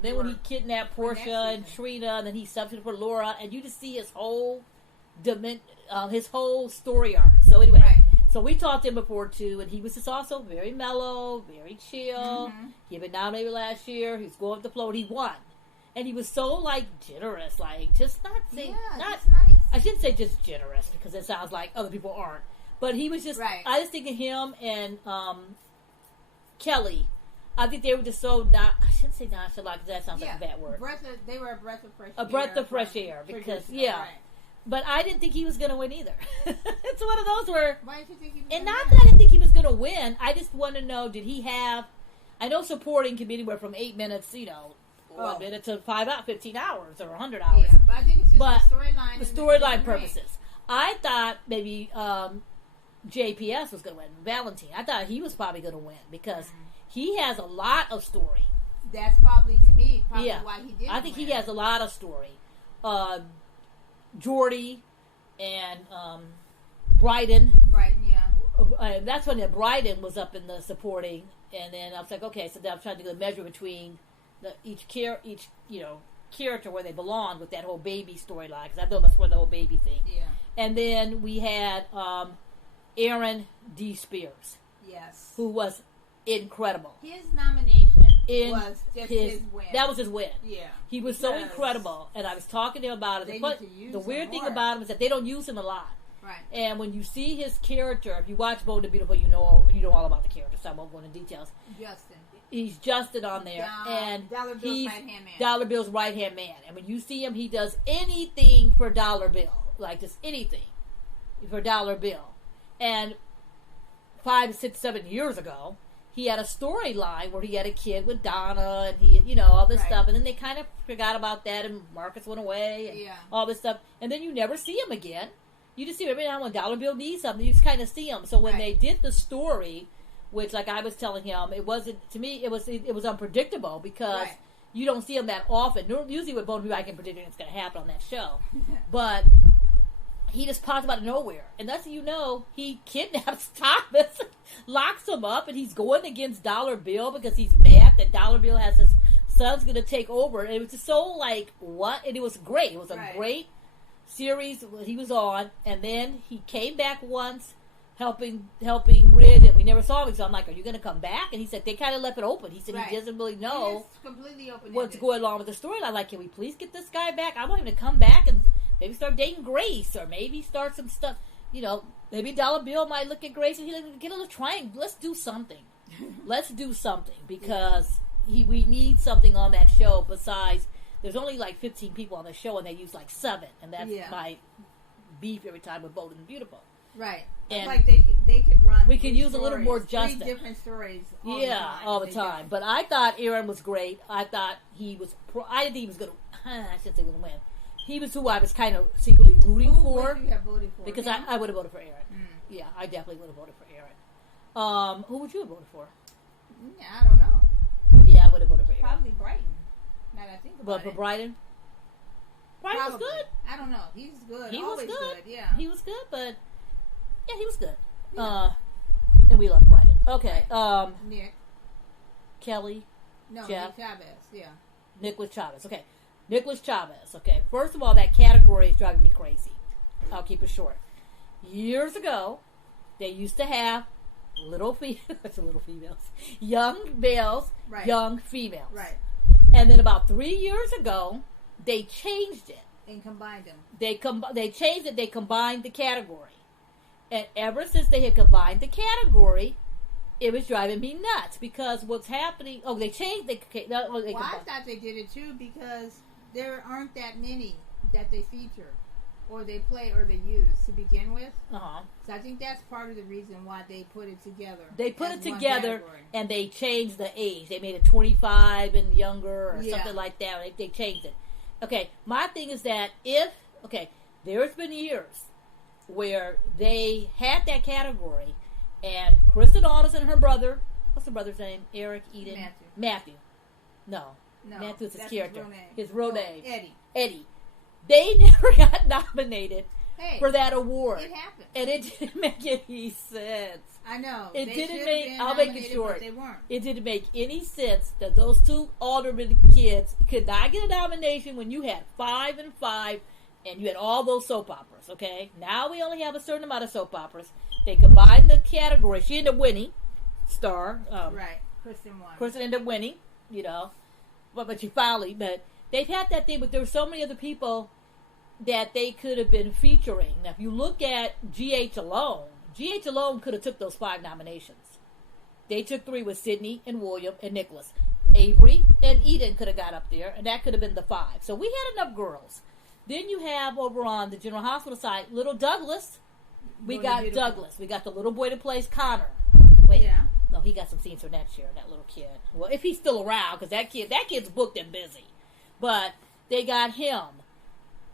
Then when he kidnapped Portia and Trina, and then he substituted for Laura, and you just see his whole story arc. So anyway, so we talked to him before too, and he was just also very mellow, very chill. Mm-hmm. He had been nominated last year. He was going with the flow, and he won. And he was so generous, just not saying nice. I shouldn't say just generous because it sounds like other people aren't. But he was just, I just think of him and Kelly. I think they were just so I shouldn't say nonchalant because that sounds like a bad word. They were a breath of fresh air. A breath of fresh air because, But I didn't think he was going to win either. It's one of those where, why did you think he was and not that I didn't think he was going to win. I just want to know, did he have, I know supporting can be anywhere from 8 minutes, 1 minute to 15 hours or 100 hours. Yeah, but I think it's just the storyline. The storyline purposes. I thought maybe JPS was going to win. Valentine. I thought he was probably going to win because he has a lot of story. That's probably, to me, why he did. I think he has a lot of story. Jordy and Bryden. That's when Bryden was up in the supporting, and then I was like, okay, so then I'm trying to do the measure between each character where they belong with that whole baby storyline, because I thought that's where the whole baby thing. Yeah. And then we had Aaron D. Spears. Yes. Who was incredible. His nomination was just his win. That was his win. Yeah. He was so incredible, and I was talking to him about it. The weird thing about him is that they don't use him a lot. Right. And when you see his character, if you watch Bold and Beautiful, you know all about the character, so I won't go into details. Justin. He's Justin on there, and he's Dollar Bill's right-hand man. And when you see him, he does anything for Dollar Bill, like just anything for Dollar Bill. And 5, 6, 7 years ago, he had a storyline where he had a kid with Donna, and he, all this stuff. And then they kind of forgot about that, and Marcus went away, and all this stuff. And then you never see him again. You just see him every now and when Dollar Bill needs something, you just kind of see him. So when they did the story, which, like I was telling him, it wasn't, to me, it was unpredictable because you don't see him that often. Usually with Bone I can predict what's going to happen on that show. But he just pops out of nowhere. And that's how he kidnaps Thomas, locks him up, and he's going against Dollar Bill because he's mad that Dollar Bill has his son's going to take over. And it was just so what? And it was great. It was a great series he was on. And then he came back once, helping Ridge, and we never saw him. So I'm like, are you going to come back? And he said they kind of left it open. He said he doesn't really know what's going along with the storyline. Like, can we please get this guy back? I want him to come back and maybe start dating Grace, or maybe start some stuff. Maybe Dollar Bill might look at Grace and he'll get a little triangle. Let's do something. Let's do something because we need something on that show besides. There's only like 15 people on the show, and they use like 7, and that's my beef every time with Bold and Beautiful. Right. And like they could run. We could use a little more justice. 3 different stories. All the time. But I thought Aaron was great. I thought he was. I didn't think he was going to. I shouldn't say going to win. He was who I was kind of secretly rooting for. Who would you have voted for? Because I would have voted for Aaron. Yeah, I definitely would have voted for Aaron. Who would you have voted for? Yeah, I don't know. Yeah, I would have voted for Aaron. Probably Brighton. Now that I think about it. But for Brighton? Brighton was good. I don't know. He's good. He Always was good. Yeah. He was good, but yeah, he was good. Yeah. And we love Brighton. Okay. Nick. Kelly. No, Jeff. Nick Chavez. Yeah. Nicholas Chavez. Okay. Nicholas Chavez. Okay. First of all, that category is driving me crazy. I'll keep it short. Years ago, they used to have little females, young males, young females. Right. And then about 3 years ago, they changed it. And combined them. They changed it. They combined the category. And ever since they had combined the category, it was driving me nuts. Because what's happening... Oh, they changed... I thought they did it too because there aren't that many that they feature. Or they play or they use to begin with. Uh-huh. So I think that's part of the reason why they put it together. They put it together and they changed the age. They made it 25 and younger or something like that. They changed it. Okay, my thing is that there's been years where they had that category and Kristen Aldis and her brother, what's the brother's name? Eric, Eden? Matthew. No, Matthew's his character. His real name. Eddie. They never got nominated for that award. It happened. And it didn't make any sense. I know. It didn't make, I'll make it short. They weren't. It didn't make any sense that those 2 alderman kids could not get a nomination when you had 5 and 5 and you had all those soap operas, okay? Now we only have a certain amount of soap operas. They combined the category. She ended up winning. Star. Right. Kristen won. Kristen ended up winning, but she finally, but they've had that thing, but there were so many other people that they could have been featuring. Now, if you look at GH alone could have took those 5 nominations. They took 3 with Sydney and William and Nicholas. Avery and Eden could have got up there, and that could have been the 5. So we had enough girls. Then you have over on the General Hospital side, little Douglas. We got Douglas. We got the little boy that plays Connor. Wait. Yeah. No, he got some scenes for next year, that little kid. Well, if he's still around, because that kid's booked and busy. But they got him.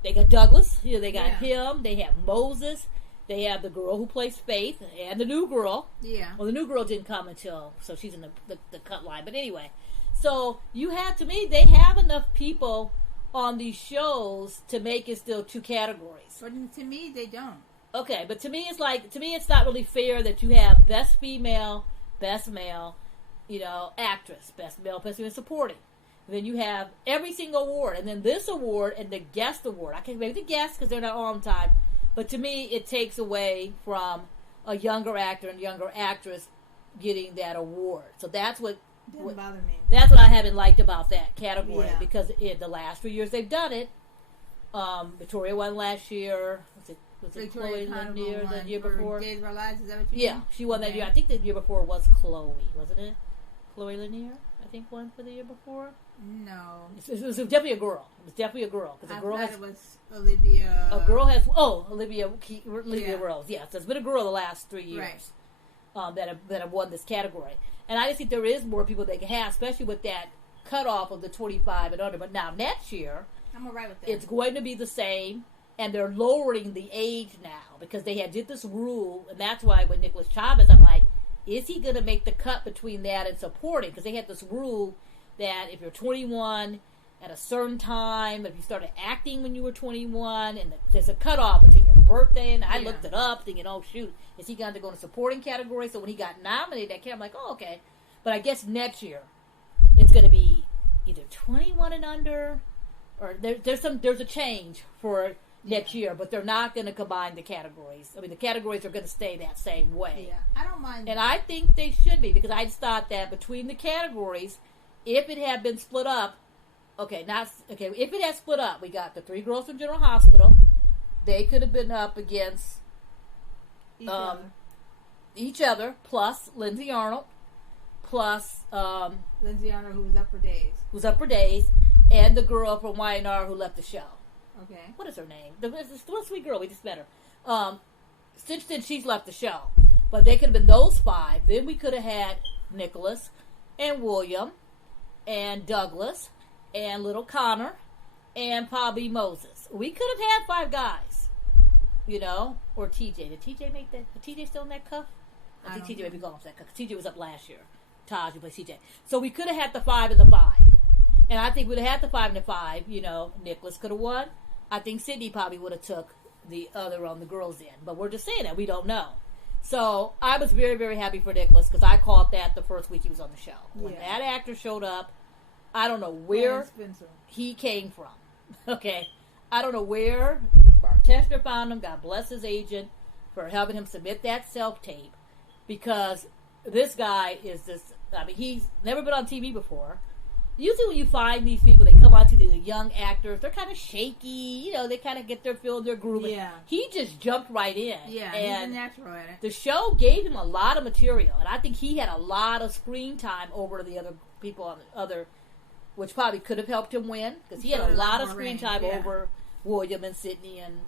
They got Douglas. They got him. They have Moses. They have the girl who plays Faith and the new girl. Yeah. Well, the new girl didn't come until, so she's in the cut line. But anyway, so you have, to me, they have enough people on these shows to make it still 2 categories. But to me, they don't. Okay, but to me, it's not really fair that you have best female, best male, actress, best male, best female supporting. Then you have every single award, and then this award and the guest award. I can't maybe the guests because they're not on time, but to me, it takes away from a younger actor and younger actress getting that award. So that's what doesn't bother me. That's what I haven't liked about that category because in the last 3 years they've done it. Victoria won last year. Was it Chloe Lanier the year before? Days of Our Lives, is that what you mean? She won that year. I think the year before was Chloe, wasn't it? Chloe Lanier, I think, won for the year before. No. It was definitely a girl. It was definitely a girl. I thought it was Olivia. A girl has... Oh, Olivia Rose. Yes, there's been a girl the last 3 years that have won this category. And I just think there is more people they can have, especially with that cutoff of the 25 and under. But now, next year... I'm all right with that. It's going to be the same, and they're lowering the age now because they did this rule, and that's why with Nicholas Chavez, I'm like, is he going to make the cut between that and supporting? Because they had this rule that if you're 21 at a certain time, if you started acting when you were 21, and there's a cutoff between your birthday, and I looked it up thinking, oh, shoot, is he going to go in a supporting category? So when he got nominated, I'm like, oh, okay. But I guess next year, it's going to be either 21 and under, or there's a change for next year, but they're not going to combine the categories. I mean, the categories are going to stay that same way. Yeah, I don't mind. And I think they should be, because I just thought that between the categories, if it had been split up, if it had split up, we got the 3 girls from General Hospital. They could have been up against each other, plus Lindsay Arnold, plus Lindsay Honor, who was up for days. And the girl from Y&R who left the show. Okay. What is her name? The sweet girl. We just met her. Since then, she's left the show. But they could have been those 5. Then we could have had Nicholas and William and Douglas and little Connor and Bobby Moses. We could have had 5 guys. You know? Or TJ. Did TJ make that? Is TJ still in that cuff? I think TJ may be gone off that cuff. TJ was up last year. Taj, who plays TJ. So we could have had the 5 and the 5. And I think we'd have had the 5 and the 5. You know, Nicholas could have won. I think Sydney probably would have took the other on the girls' end. But we're just saying that. We don't know. So I was very, very happy for Nicholas because I called that the first week he was on the show. When that actor showed up, I don't know where he came from. Okay. I don't know where Barchester found him. God bless his agent for helping him submit that self-tape. Because this guy is just, I mean, he's never been on TV before. Usually when you find these people, they come on to the young actors, they're kind of shaky, you know, they kind of get their feel, their groove. Yeah. He just jumped right in. Yeah, and he's a natural at it. The show gave him a lot of material, and I think he had a lot of screen time over the other people on the other, which probably could have helped him win, because he had a lot of screen time over William and Sydney and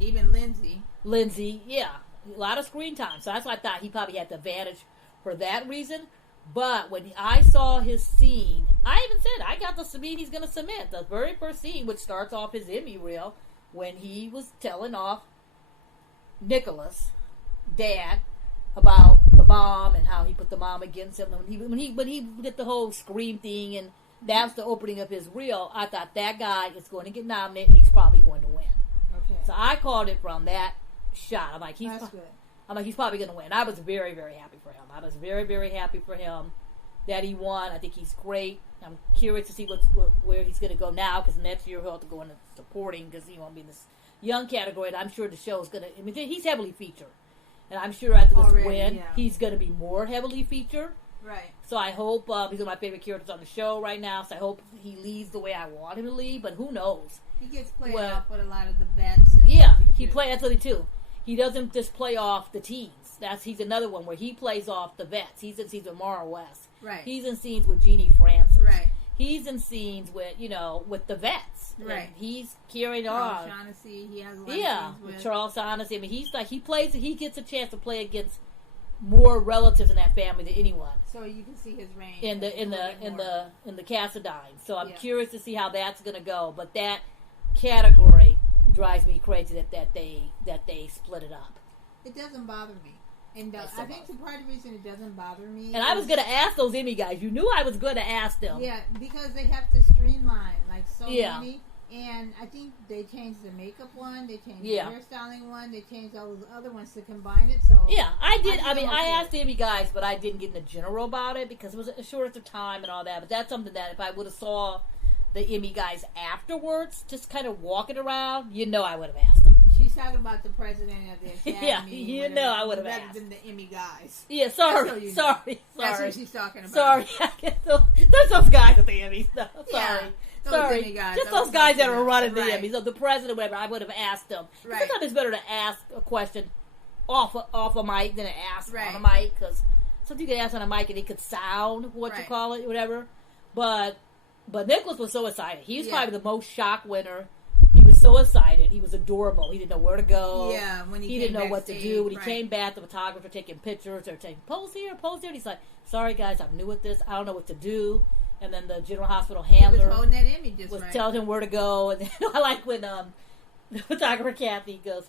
even Lindsay. Lindsay, yeah. A lot of screen time. So that's why I thought he probably had the advantage for that reason. But when I saw his scene, I even said, I got the scene he's going to submit. The very first scene, which starts off his Emmy reel, when he was telling off Nicholas, Dad, about the mom and how he put the mom against him. When he did the whole scream thing, and that was the opening of his reel, I thought that guy is going to get nominated and he's probably going to win. Okay. So I called it from that shot. I'm like, he's probably going to win. I was very, very happy for him. I was very, very happy for him that he won. I think he's great. I'm curious to see where he's going to go now, because next year he'll have to go into supporting, because he won't be in this young category. And I'm sure the show is going to, I mean, he's heavily featured. And I'm sure after this win, he's going to be more heavily featured. Right. So I hope, he's one of my favorite characters on the show right now, so I hope he leads the way I want him to lead, but who knows? He gets played off with a lot of the vets. And he plays, that's what he too. He doesn't just play off the teens. He's another one where he plays off the vets. He's in scenes with Mara West. Right. He's in scenes with Jeannie Francis. Right. He's in scenes with, with the vets. Right. And he's carrying on. Charles Shaughnessy, he has a lot of scenes with Charles Shaughnessy. I mean, he gets a chance to play against more relatives in that family than anyone. So you can see his range in the Cassadine. So I'm curious to see how that's going to go. But that category drives me crazy that they split it up. It doesn't bother me. And I think the part of the reason it doesn't bother me... And I was going to ask those Emmy guys. You knew I was going to ask them. Yeah, because they have to streamline, many. And I think they changed the makeup one, they changed the hairstyling one, they changed all those other ones to combine it. So yeah, I did. I asked the Emmy guys, but I didn't get in the general about it, because it was a short of time and all that. But that's something that if I would have saw the Emmy guys afterwards, just kind of walking around, I would have asked them. She's talking about the president of the Academy. I would have asked. Rather than the Emmy guys. Yeah, sorry. That's what she's talking about. Sorry. There's those guys at the Emmys. No, sorry. Sorry. Emmy guys. Just those guys that are running the Emmys. So the president, whatever, I would have asked them. Right. Sometimes it's better to ask a question off a mic than to ask on a mic, because sometimes you can ask on a mic and it could sound what you call it, whatever. But Nicholas was so excited. He was probably the most shocked winner. He was so excited. He was adorable. He didn't know where to go. Yeah, when he didn't know what to do. When he came back, the photographer taking pictures or taking pose here. And he's like, "Sorry guys, I'm new at this. I don't know what to do." And then the General Hospital handler was holding that Emmy just telling him where to go. And then I like when the photographer Kathy goes,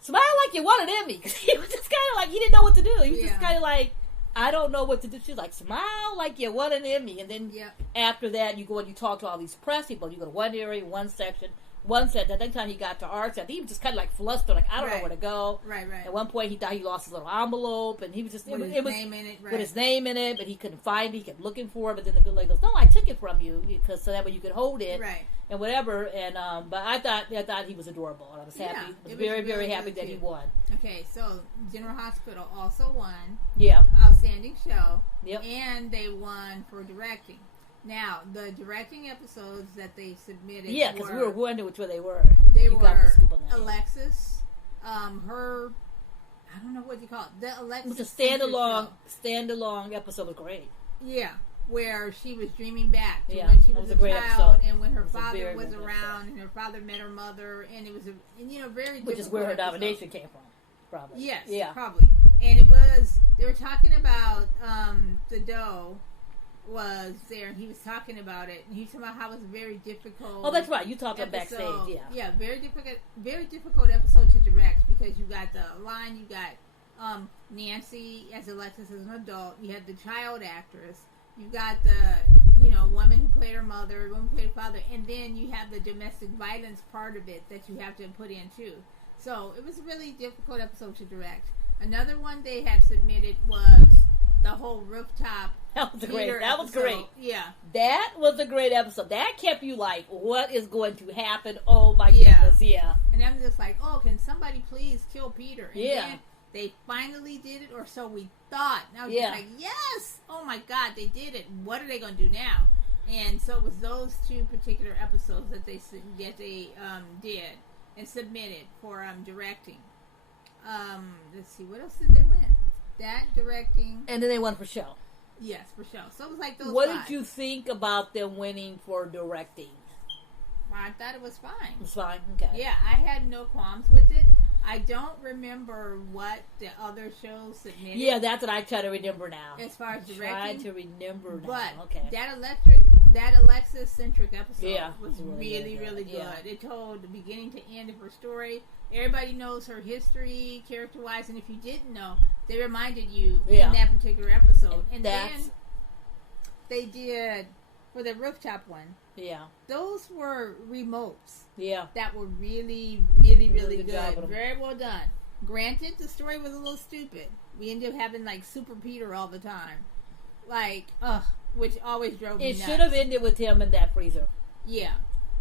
"Smile like you won an Emmy," because he was just kind of like he didn't know what to do. He was just kind of like, I don't know what to do. She's like, "Smile like you won an Emmy." And then after that, you go and you talk to all these press people. You go to one area, one section. One said that time he got to our set, he was just kind of like flustered, like I don't know where to go. Right. At one point, he thought he lost his little envelope, and he was just with his name in it. Right. With his name in it, but he couldn't find it. He kept looking for it, but then the good lady goes, "No, I took it from you, because so that way you could hold it, and whatever." And but I thought he was adorable, and I was happy. I was very, very happy that he won. Okay, so General Hospital also won. Yeah, outstanding show. Yep, and they won for directing. Now, the directing episodes that they submitted because we were wondering which way they were. They were Alexis, her I don't know what you call it. The Alexis. It was a standalone episode. Was great. Yeah, where she was dreaming back to Yeah, when she that was was a a great child episode. and when her It was a father very was good around episode. and her father met her mother, and it was very Which is where her nomination came from, probably. Yes, yeah, probably. And it was, they were talking about the dough was there, and he was talking about it, and he was talking about how it was very difficult. Oh, that's right. You talked about episode. backstage, Yeah, very difficult episode to direct because you got the line, you got Nancy as Alexis as an adult, you had the child actress, you got the woman who played her mother, woman who played her father, and then you have the domestic violence part of it that you have to put in too. So it was a really difficult episode to direct. Another one they had submitted was the whole rooftop. That was great. That was great. Yeah. That was a great episode. That kept you like, what is going to happen? Oh my goodness, yeah. And I'm just like, oh, can somebody please kill Peter? And then they finally did it, or so we thought. And I was just like, yes! Oh my God, they did it. What are they going to do now? And so it was those two particular episodes that they did and submitted for directing. Let's see, what else did they win? That, directing, and then they won for show. Yes, for show. So it was like those. What 5. did you think about them winning for directing? I thought it was fine. It was fine. Okay. Yeah, I had no qualms with it. I don't remember what the other shows submitted. Yeah, that's what I try to remember now. As far as directing, try to remember now. But okay. that Alexis-centric episode was really good. Yeah. It told the beginning to end of her story. Everybody knows her history, character-wise, and if you didn't know, they reminded you in that particular episode. And then they did, for the rooftop one, those were remotes. Yeah. That were really good. Very well done. Granted, the story was a little stupid. We ended up having, like, Super Peter all the time. Like, which always drove me nuts. It should have ended with him in that freezer. Yeah.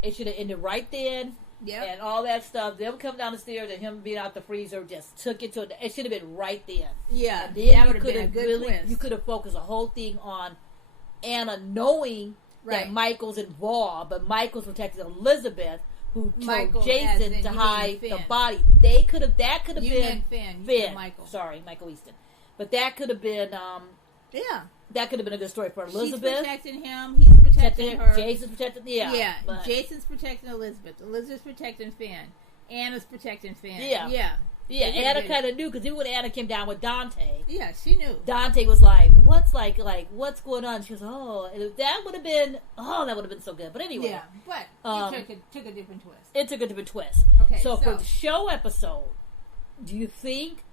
It should have ended right then. Yep. And all that stuff. Them coming down the stairs and him being out the freezer just took it to it should have been right then. Yeah. And then that would have been a good twist. You could have focused the whole thing on Anna knowing that Michael's involved, but Michael's protecting Elizabeth, who told Jason to hide the body. That could have been Finn. Michael. Sorry, Michael Easton. But that could have been that could have been a good story for Elizabeth. She's protecting him. He's protecting her. Jason's protecting. Yeah. Jason's protecting Elizabeth. Elizabeth's protecting Finn. Anna's protecting Finn. Yeah. Anna kind of knew because even when Anna came down with Dante. Yeah, she knew. Dante was like, "What's what's going on?" She goes, "Oh, that would have been so good." But anyway, yeah. But it took a different twist. It took a different twist. Okay. So for the show episode, do you think?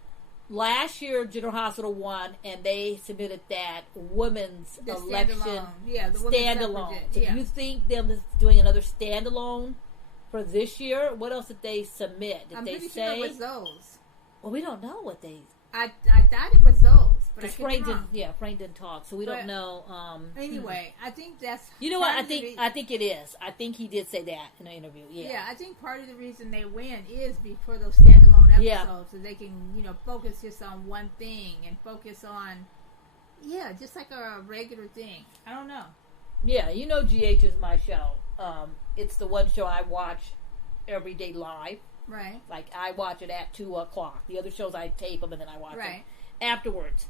Last year, General Hospital won, and they submitted that women's election standalone. So do you think them doing another standalone for this year? What else did they submit? Did I'm they pretty say? Sure it was those. Well, we don't know what they. I thought it was those, but Frank didn't talk, so we don't know. Anyway, I think that's. You know what? I think it is. I think he did say that in an interview. Yeah, I think part of the reason they win is for those standalone episodes, so they can focus just on one thing and focus on just like a regular thing. I don't know. Yeah, GH is my show. It's the one show I watch every day live. Right. Like, I watch it at 2 o'clock. The other shows, I tape them and then I watch them afterwards.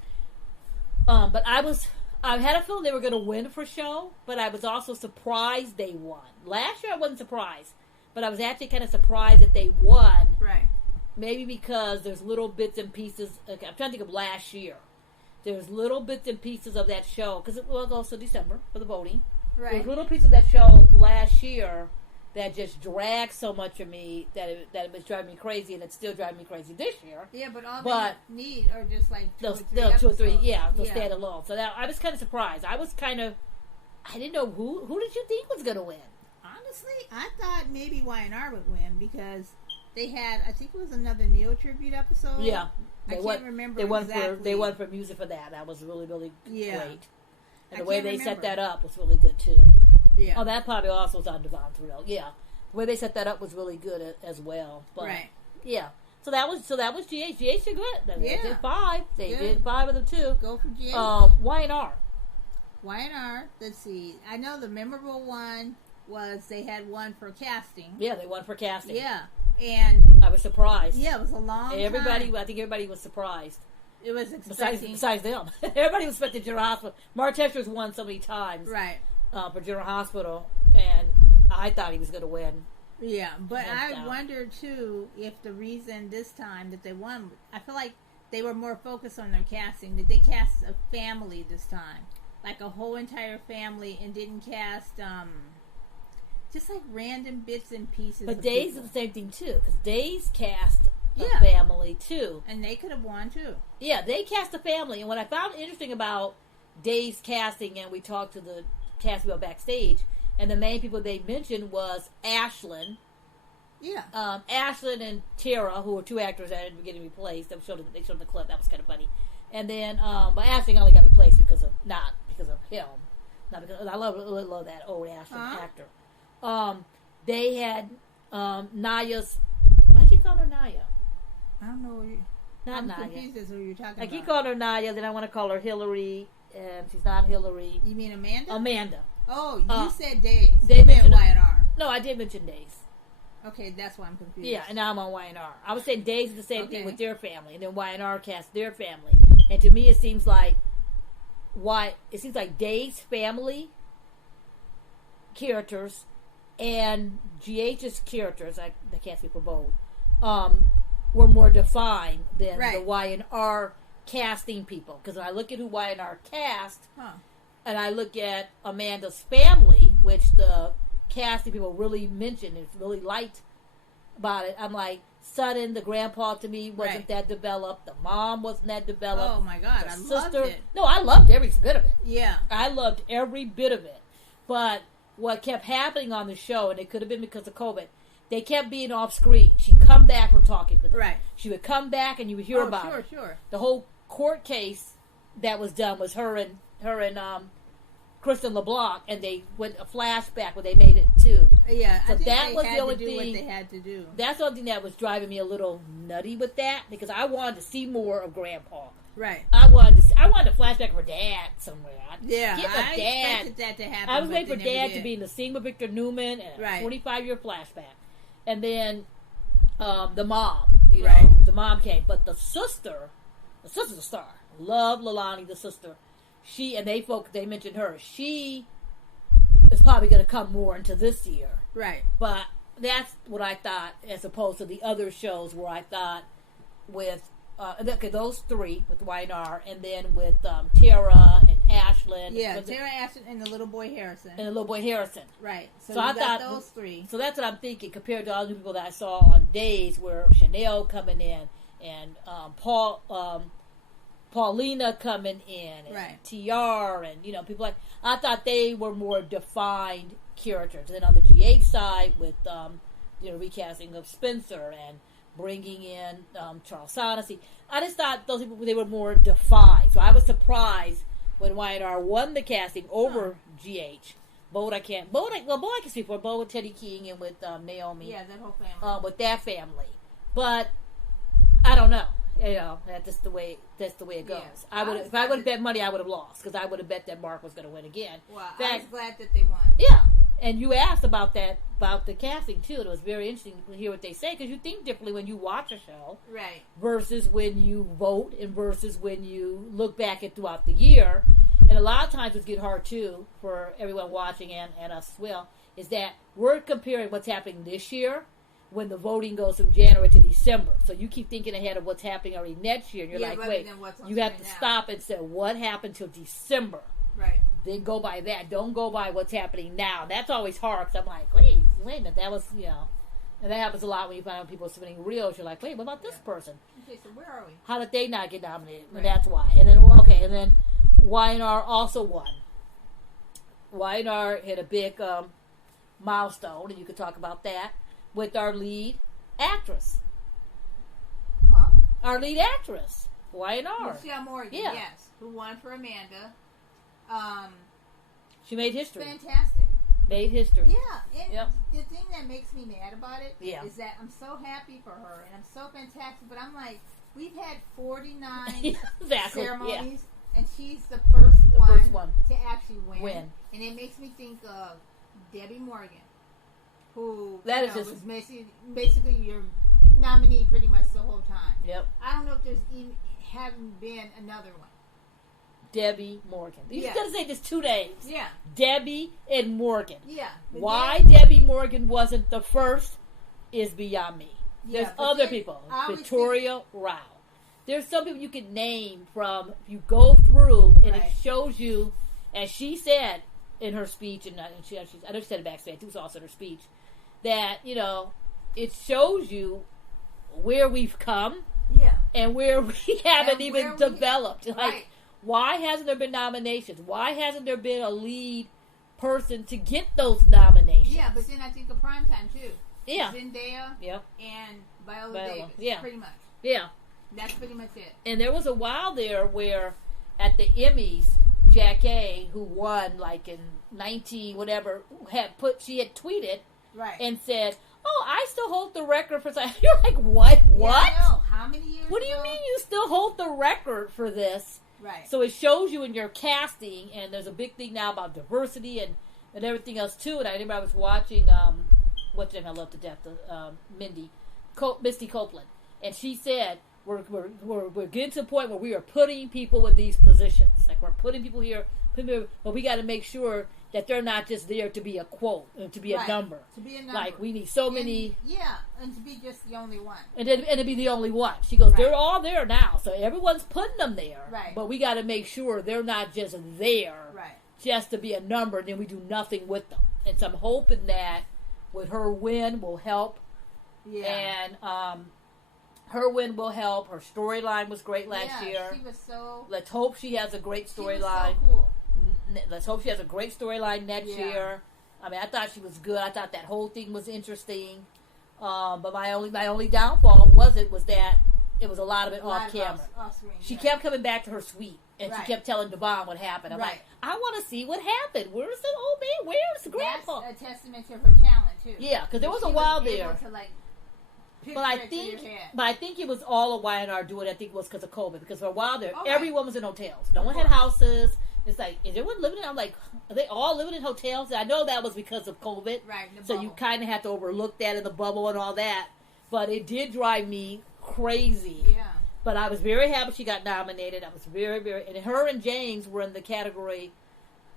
But I had a feeling they were going to win for show, but I was also surprised they won. Last year, I wasn't surprised, but I was actually kind of surprised that they won. Right. Maybe because there's little bits and pieces. Okay, I'm trying to think of last year. There's little bits and pieces of that show, because it was also December for the voting. Right. There's little pieces of that show last year that just dragged so much of me that it was driving me crazy, and it's still driving me crazy this year. Yeah, but all they need are just like two or three, they'll stand alone. So I was kind of surprised. I didn't know who did you think was going to win? Honestly, I thought maybe Y&R would win because they had, I think it was another Neo tribute episode. Yeah. I can't remember exactly. They won for music for that. That was really, really great. And the way they set that up was really good, too. Yeah. Oh, that probably also was on Devon's Reel. Yeah. The way they set that up was really good as well. But, yeah. So that was GH. GH did good. They did 5. They did 5 of them, too. Go for GH. Y&R. Y&R, let's see. I know the memorable one was they had one for casting. Yeah, they won for casting. Yeah. And I was surprised. Yeah, it was a long time. I think everybody was surprised. It was expecting... Besides them. Everybody was expecting General Hospital. Martesha's won so many times. Right. For General Hospital. And I thought he was going to win. Yeah, but I wonder, too, if the reason this time that they won... I feel like they were more focused on their casting. Did they cast a family this time? Like a whole entire family, and didn't cast... just like random bits and pieces. But Days is the same thing, too. Because Days cast... a family too, and they could have won too. Yeah, they cast a family, and what I found interesting about Dave's casting, and we talked to the cast people backstage, and the main people they mentioned was Ashlyn. Yeah, Ashlyn and Tara, who were two actors that had been getting replaced. They showed the clip. That was kind of funny. And then, but Ashlyn only got replaced not because of him, not because I love that old Ashlyn actor. They had Naya's. Why do you call her Naya? I don't know. I'm confused as to who you're talking about. I keep calling her Naya, then I want to call her Hillary, and she's not Hillary. You mean Amanda? Amanda. Oh, you said Days. They mentioned Y&R. No, I did mention Days. Okay, that's why I'm confused. Yeah, and now I'm on Y&R. I was saying Days is the same thing with their family, and then Y&R cast their family. And to me, it seems like Days' family characters and GH's characters, I can't speak for both, were more defined than the Y&R casting people. Because when I look at who Y&R cast, and I look at Amanda's family, which the casting people really mentioned and really liked about it, I'm like, Sutton, the grandpa, to me, wasn't that developed. The mom wasn't that developed. Oh, my God. I loved it. No, I loved every bit of it. Yeah. I loved every bit of it. But what kept happening on the show, and it could have been because of COVID, they kept being off screen. She'd come back from talking with them. Right. She would come back and you would hear about it. Sure. The whole court case that was done was her and Kristen LeBlanc, and they went a flashback where they made it too. Yeah, so I think that they was had the only to do thing what they had to do. That's the only thing that was driving me a little nutty with that, because I wanted to see more of Grandpa. Right. I wanted a flashback of her dad somewhere. Yeah, I expected that to happen. I was waiting for Dad to be in the scene with Victor Newman and a 25-year flashback. And then the mom, the mom came. But the sister's a star. Love Lilani, the sister. They mentioned her. She is probably going to come more into this year. Right. But that's what I thought, as opposed to the other shows where I thought with those three with Y&R, and then with Tara and Ashlyn. Yeah, Tara, Ashlyn, and the little boy Harrison. Right. So I thought those three. So that's what I'm thinking, compared to all the people that I saw on Days, where Chanel coming in, and Paulina coming in, and TR, and people like, I thought they were more defined characters. And then on the GH side, with recasting of Spencer and bringing in Charles Sonesy, I just thought those people, they were more defined. So I was surprised when Y&R won the casting over GH. Bo I can speak for. Bo with Teddy King and with Naomi. Yeah, that whole family. With that family. But I don't know. That's just the way it goes. Yeah. If I would have bet money, I would have lost, because I would have bet that Mark was going to win again. Well, I was glad that they won. Yeah. And you asked about the casting too. It was very interesting to hear what they say, because you think differently when you watch a show, right? Versus when you vote, and versus when you look back at throughout the year. And a lot of times it's get hard too for everyone watching and us as well. Is that we're comparing what's happening this year when the voting goes from January to December. So you keep thinking ahead of what's happening already next year, and you're like, wait, you have to stop and say what happened till December. Right. Then go by that. Don't go by what's happening now. That's always hard, because I'm like, wait a minute, that was, and that happens a lot when you find out people submitting reels. You're like, wait, what about this person? Okay, so where are we? How did they not get nominated? Right. And that's why. And then, and then Y&R also won. Y&R hit a big milestone, and you could talk about that, with our lead actress. Huh? Our lead actress, Y&R. Michelle Morgan, yes, who won for Amanda. She made history. Fantastic. Made history. Yeah. And the thing that makes me mad about it is that I'm so happy for her, and I'm so fantastic, but I'm like, we've had 49 ceremonies, and she's the first one to actually win. And it makes me think of Debbie Morgan. who was basically your nominee pretty much the whole time. Yep. I don't know if there's even haven't been another one. Debbie Morgan. You just gotta say just 2 names. Yeah. Debbie and Morgan. Yeah. Why Debbie Morgan wasn't the first is beyond me. There's other people. Victoria Rao. There's some people you can name from, if you go through, and it shows you, as she said in her speech, and I know she said it backstage, it was also in her speech, that, it shows you where we've come and where we haven't even developed. Why hasn't there been nominations? Why hasn't there been a lead person to get those nominations? Yeah, but then I think of primetime, too. Yeah. Zendaya and Viola Davis. Yeah. Pretty much. Yeah. That's pretty much it. And there was a while there where at the Emmys, Jackie, who won like in 19 whatever, she had tweeted and said, "Oh, I still hold the record for." You're like, what? What? Yeah, I know. How many years? What do you mean you still hold the record for this? Right. So it shows you in your casting, and there's a big thing now about diversity and everything else too. And I remember I was watching what's her name I love to death, Misty Copeland, and she said, We're getting to the point where we are putting people in these positions. Like, we're putting people here, but we got to make sure that they're not just there to be a quote, to be a number. To be a number. Like, we need so many. Yeah, and to be just the only one. And to be the only one. She goes, they're all there now, so everyone's putting them there. Right. But we got to make sure they're not just there just to be a number, and then we do nothing with them. And so I'm hoping that with her win will help. Yeah. And, her win will help. Her storyline was great last year. She was so... Let's hope she has a great storyline. So cool. Let's hope she has a great storyline next year. I mean, I thought she was good. I thought that whole thing was interesting. But my only downfall was that it was a lot of it off camera. She kept coming back to her suite, and she kept telling Devon what happened. I'm like, I want to see what happened. Where's the old man? Where's the grandpa? That's a testament to her talent too. Yeah, because there was a while there. But I think it was all a Y&R doing. I think it was because of COVID. Because for a while there, everyone was in hotels. No one had houses. It's like, is everyone living in? I'm like, are they all living in hotels? And I know that was because of COVID. Right. So you kind of have to overlook that in the bubble and all that. But it did drive me crazy. Yeah. But I was very happy she got nominated. I was very, very, and her and James were in the category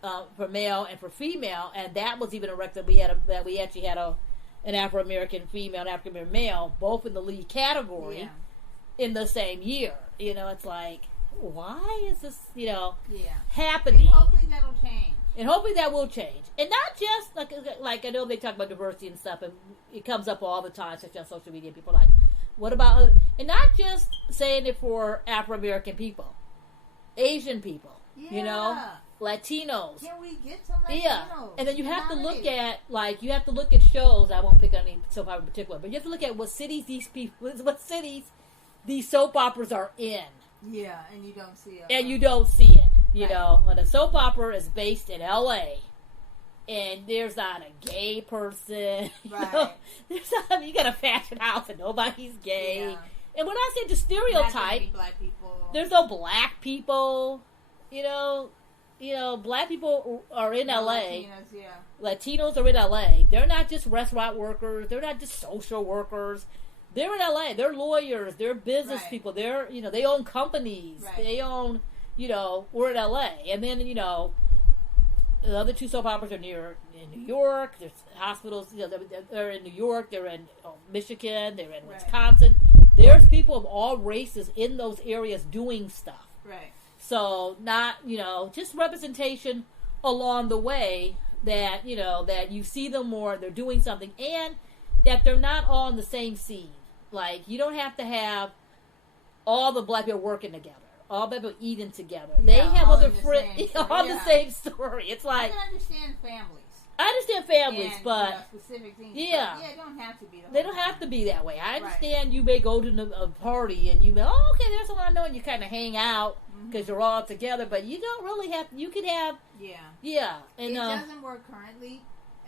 for male and for female, and that was even a record that we actually had an Afro-American female and African-American male, both in the lead category in the same year. It's like, why is this, happening? And hopefully that'll change. And hopefully that will change. And not just, like I know they talk about diversity and stuff, and it comes up all the time, especially on social media. People are like, what about, and not just saying it for Afro-American people. Asian people, Latinos. Can we get some Latinos? Yeah, and then you have to look at shows. I won't pick on any soap opera in particular, but you have to look at what cities these soap operas are in. Yeah, and you don't see it. And you don't see it. You know, when a soap opera is based in L.A. and there's not a gay person. Right. You got a fashion house and nobody's gay. Yeah. And when I say the stereotype, black people. There's no black people. Black people are in L.A. Latinos are in L.A. They're not just restaurant workers. They're not just social workers. They're in L.A. They're lawyers. They're business people. They're, they own companies. Right. They own, we're in L.A. And then, the other two soap operas are in New York. There's hospitals, they're in New York. They're in Michigan. They're in Wisconsin. There's people of all races in those areas doing stuff. Right. So not, just representation along the way that, that you see them more, they're doing something, and that they're not all in the same scene. Like, you don't have to have all the black people working together, all black people eating together. Yeah, they have other friends on the same story. It's like, I can understand families. I understand families, and, but specific things. Yeah, it don't have to be. They don't have to be that way. I understand you may go to a party and you go, okay, there's someone I know, and you kind of hang out because you're all together, but you don't really have. You could have. Yeah. And it doesn't work currently.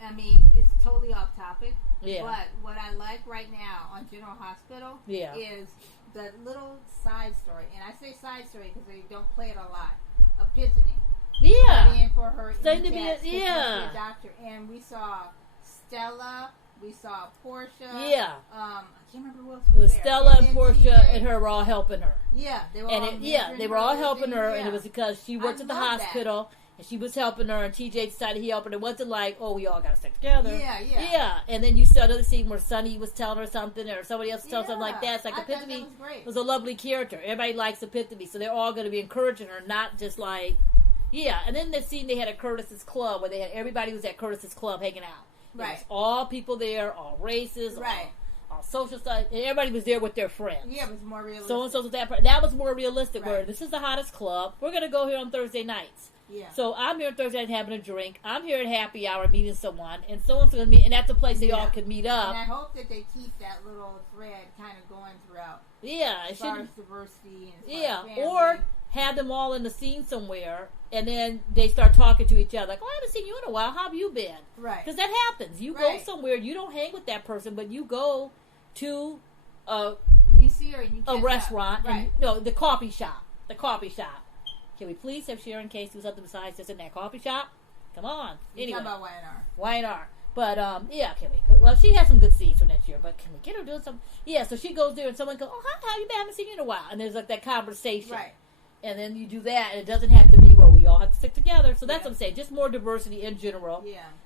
I mean, it's totally off topic. Yeah. But what I like right now on General Hospital is the little side story, and I say side story because they don't play it a lot. Epiphany. Yeah. Studying for her studying to be a doctor, and we saw Stella We saw Portia. Yeah. I can't remember who else It was there. Stella and Portia and her were all helping her. Yeah, they were they were all helping her, yeah. and it was because she worked at the hospital, and she was helping her, and TJ decided he helped her. It wasn't like, oh, we all got to stick together. Yeah. And then you saw another scene where Sonny was telling her something, or somebody else was telling something like that. It's like Epitome was a lovely character. Everybody likes Epitome, so they're all going to be encouraging her, not just like, And then the scene they had at Curtis's club, where they had everybody was at Curtis's club hanging out. Right. It was all people there, all races, all social stuff, and everybody was there with their friends. Yeah, it was more realistic. So and so was that was more realistic. Right. Where this is the hottest club. We're gonna go here on Thursday nights. Yeah. So I'm here on Thursday night having a drink. I'm here at happy hour meeting someone, and someone's gonna meet, and that's a place they all can meet up. And I hope that they keep that little thread kind of going throughout. Yeah, as far as diversity and family. Or have them all in the scene somewhere, and then they start talking to each other. Like, oh, I haven't seen you in a while. How have you been? Right. Because that happens. You go somewhere, you don't hang with that person, but you go to you see her and you a restaurant, and the coffee shop. The coffee shop. Can we please have Sharon Case do something besides just in that coffee shop? Come on. Anyway. Talk about Y&R. Y&R. But, can we? Well, she had some good scenes from next year, but can we get her doing something? Yeah, so she goes there and someone goes, oh, how you been? I haven't seen you in a while. And there's like that conversation. Right. And then you do that, and it doesn't have to be where we all have to stick together. So that's what I'm saying. Just more diversity in general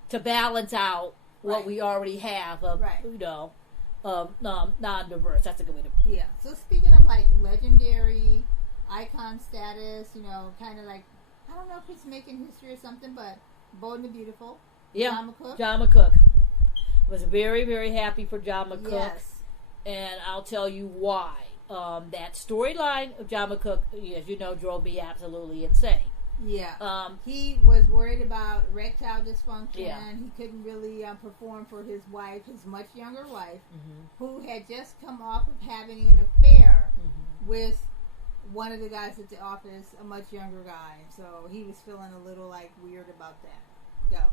to balance out what we already have of, non-diverse. That's a good way to put it. Yeah. So speaking of like legendary icon status, kind of like, I don't know if it's making history or something, but Bold and the Beautiful. Yeah. John McCook. Was very, very happy for John McCook. Yes. And I'll tell you why. That storyline of John McCook, as you know, drove me absolutely insane. Yeah. He was worried about erectile dysfunction. Yeah. He couldn't really perform for his wife, his much younger wife, who had just come off of having an affair with one of the guys at the office, a much younger guy. So he was feeling a little like weird about that. Go.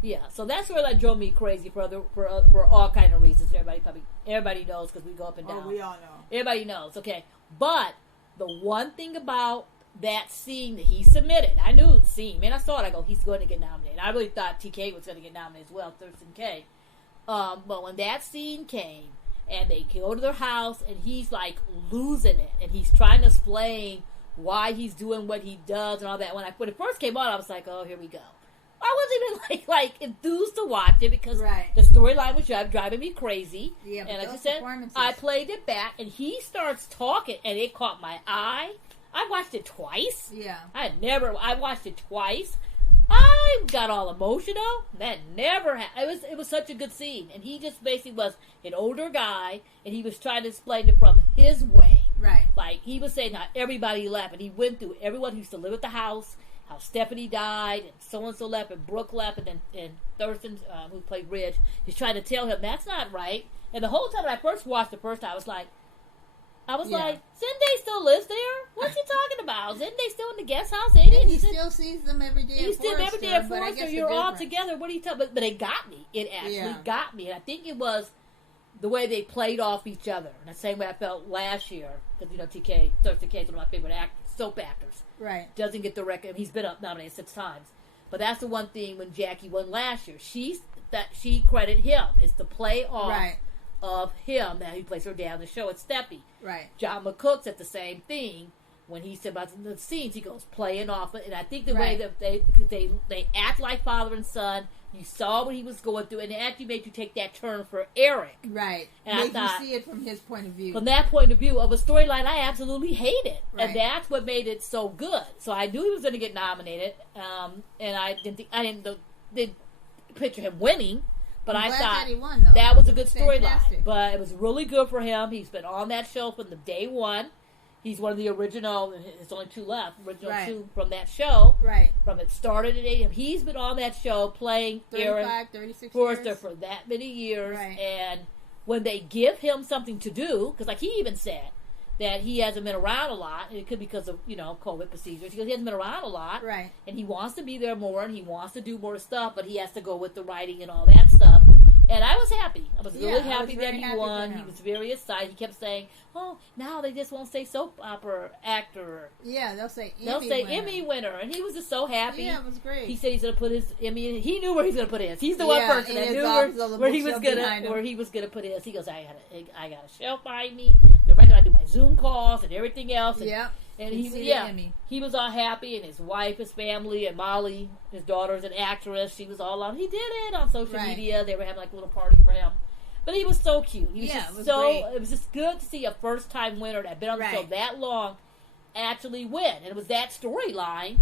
Yeah, so that's where that drove me crazy for all kind of reasons. Everybody knows because we go up and down. Oh, we all know. Everybody knows. Okay, but the one thing about that scene that he submitted, I knew the scene. Man, I saw it. I go, he's going to get nominated. I really thought TK was going to get nominated as well, Thurston K. But when that scene came and they go to their house and he's like losing it and he's trying to explain why he's doing what he does and all that. When it first came on, I was like, oh, here we go. I wasn't even like enthused to watch it because the storyline was driving me crazy. Yeah, and like I said, I played it back and he starts talking and it caught my eye. I watched it twice. Yeah. I watched it twice. I got all emotional. That never happened. It was such a good scene. And he just basically was an older guy and he was trying to explain it from his way. Right. Like he was saying how everybody left and he went through everyone who used to live at the house. How Stephanie died, and so left, and Brooke left, and Thurston, who played Ridge, he's trying to tell him that's not right. And the whole time when I first watched the first time, I was like, Zende still lives there? What's he talking about? Zende still in the guest house? He still sees them every day. He still every day at Forrester. You're all together. What are you talking about? But it got me. It actually got me. And I think it was the way they played off each other. And the same way I felt last year. Because, Thurston K is one of my favorite soap actors. Right. Doesn't get the record. He's been up nominated 6 times. But that's the one thing when Jackie won last year. She credited him. It's the play off of him. Now he plays her dad on the show. It's Steffi. Right. John McCook said the same thing when he said about the scenes. He goes playing off it. And I think the way that they act like father and son. You saw what he was going through, and it actually made you take that turn for Eric. Right. And made you see it from his point of view. From that point of view of a storyline I absolutely hated. Right. And that's what made it so good. So I knew he was going to get nominated, and I didn't picture him winning, but I thought that, he won, though. That was a good storyline. But it was really good for him. He's been on that show from the day one. He's one of the original, and there's only 2 left, two from that show. Right. From it started at 8. He's been on that show playing 36 Forrester years. for that many years. Right. And when they give him something to do, because like he even said that he hasn't been around a lot, and it could be because of, COVID procedures, because he hasn't been around a lot. Right. And he wants to be there more, and he wants to do more stuff, but he has to go with the writing and all that stuff. And I was happy. I was really happy that he happy won. He was very excited. He kept saying, "Oh, now they just won't say soap opera actor." Yeah, they'll say Emmy winner. And he was just so happy. Yeah, it was great. He said he's going to put his Emmy in. He knew where he's going to put his. He's the one person that knew where he was going to put his. He goes, I got a shelf behind me. They're right I do my Zoom calls and everything else. And, and he was all happy, and his wife, his family, and Molly, his daughter's an actress. She was all on. He did it on social media. They were having like a little party for him, but he was so cute. He was just great. It was just good to see a first time winner that had been on the show that long actually win, and it was that storyline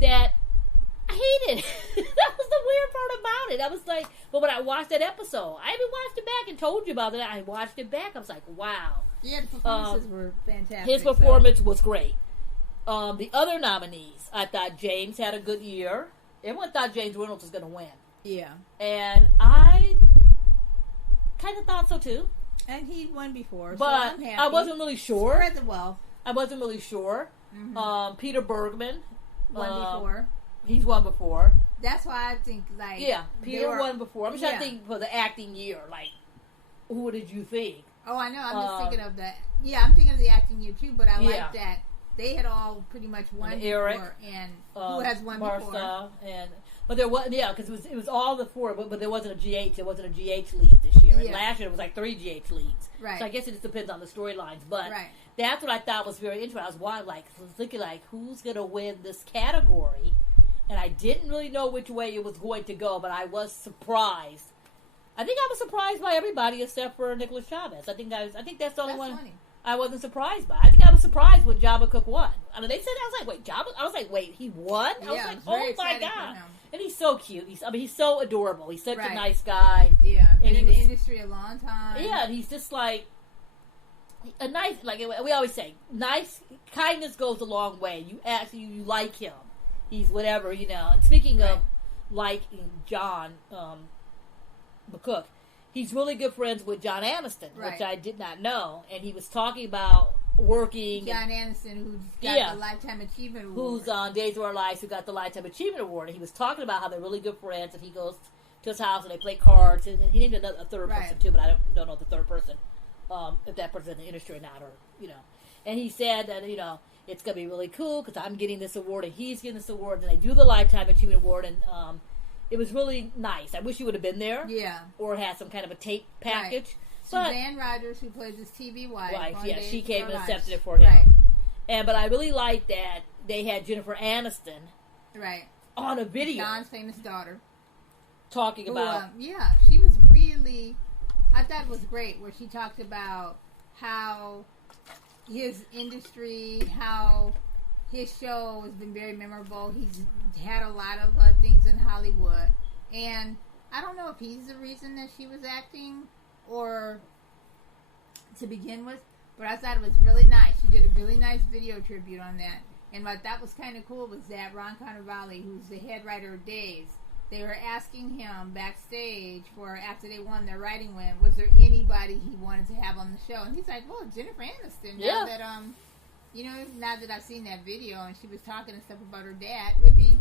that I hated. That was the weird part about it. I was like, but when I watched that episode, I even watched it back and told you about it. I watched it back. I was like, wow. Yeah, the performances were fantastic. His performance was great. The other nominees, I thought James had a good year. Everyone thought James Reynolds was going to win. Yeah. And I kind of thought so too. And he'd won before, but so I'm happy. I wasn't really sure. Spread the wealth. I wasn't really sure. Mm-hmm. Peter Bergman. Won before. He's won before. That's why I think, like... Yeah, Peter won before. I'm trying to think for the acting year, like, who did you think? Oh, I know. I'm just thinking of that. Yeah, I'm thinking of the acting year, too, but I like that they had all pretty much won Eric, before, and who has won Martha, before. But there was, because it was all the four, but there wasn't a GH. There wasn't a GH lead this year. And last year it was like 3 GH leads. Right. So I guess it just depends on the storylines. But that's what I thought was very interesting. I was thinking who's going to win this category? And I didn't really know which way it was going to go, but I was surprised. I think I was surprised by everybody except for Nicholas Chavez. I think that's the only one funny. I wasn't surprised by. I think I was surprised when Jabba Cook won. I mean, they said, I was like, wait, Jabba? I was like, wait, he won? I was like, oh my God. And he's so cute. He's so adorable. He's such a nice guy. Yeah, been in the industry a long time. Yeah, and he's just like a nice, like we always say, kindness goes a long way. You like him. He's whatever, And speaking of liking John McCook, he's really good friends with John Aniston, which I did not know. And he was talking about working. John Aniston, who's got the Lifetime Achievement Award. Who's on Days of Our Lives, who got the Lifetime Achievement Award. And he was talking about how they're really good friends, and he goes to his house and they play cards. And he named a third person, too, but I don't know the third person, if that person's in the industry or not, And he said that, it's going to be really cool because I'm getting this award and he's getting this award. And they do the Lifetime Achievement Award, and it was really nice. I wish you would have been there. Yeah. Or had some kind of a tape package. Suzanne Rogers, who plays his TV wife. She came and accepted it for him. But I really liked that they had Jennifer Aniston on a video. John's famous daughter. Talking about... she was really... I thought it was great, where she talked about how his industry, how his show has been very memorable. He's had a lot of things in Hollywood. And I don't know if he's the reason that she was acting or to begin with, but I thought it was really nice. She did a really nice video tribute on that. And what that was kind of cool was that Ron Carnevale, who's the head writer of Days, they were asking him backstage after they won their writing win, was there anybody he wanted to have on the show? And he's like, well, Jennifer Aniston. Now that now that I've seen that video and she was talking and stuff about her dad, it would be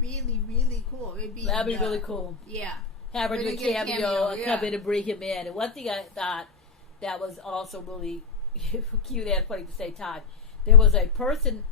really, really cool. That'd be really cool. Yeah. Have her do a cameo, come in and bring him in. And one thing I thought that was also really cute and funny at the same time, there was a person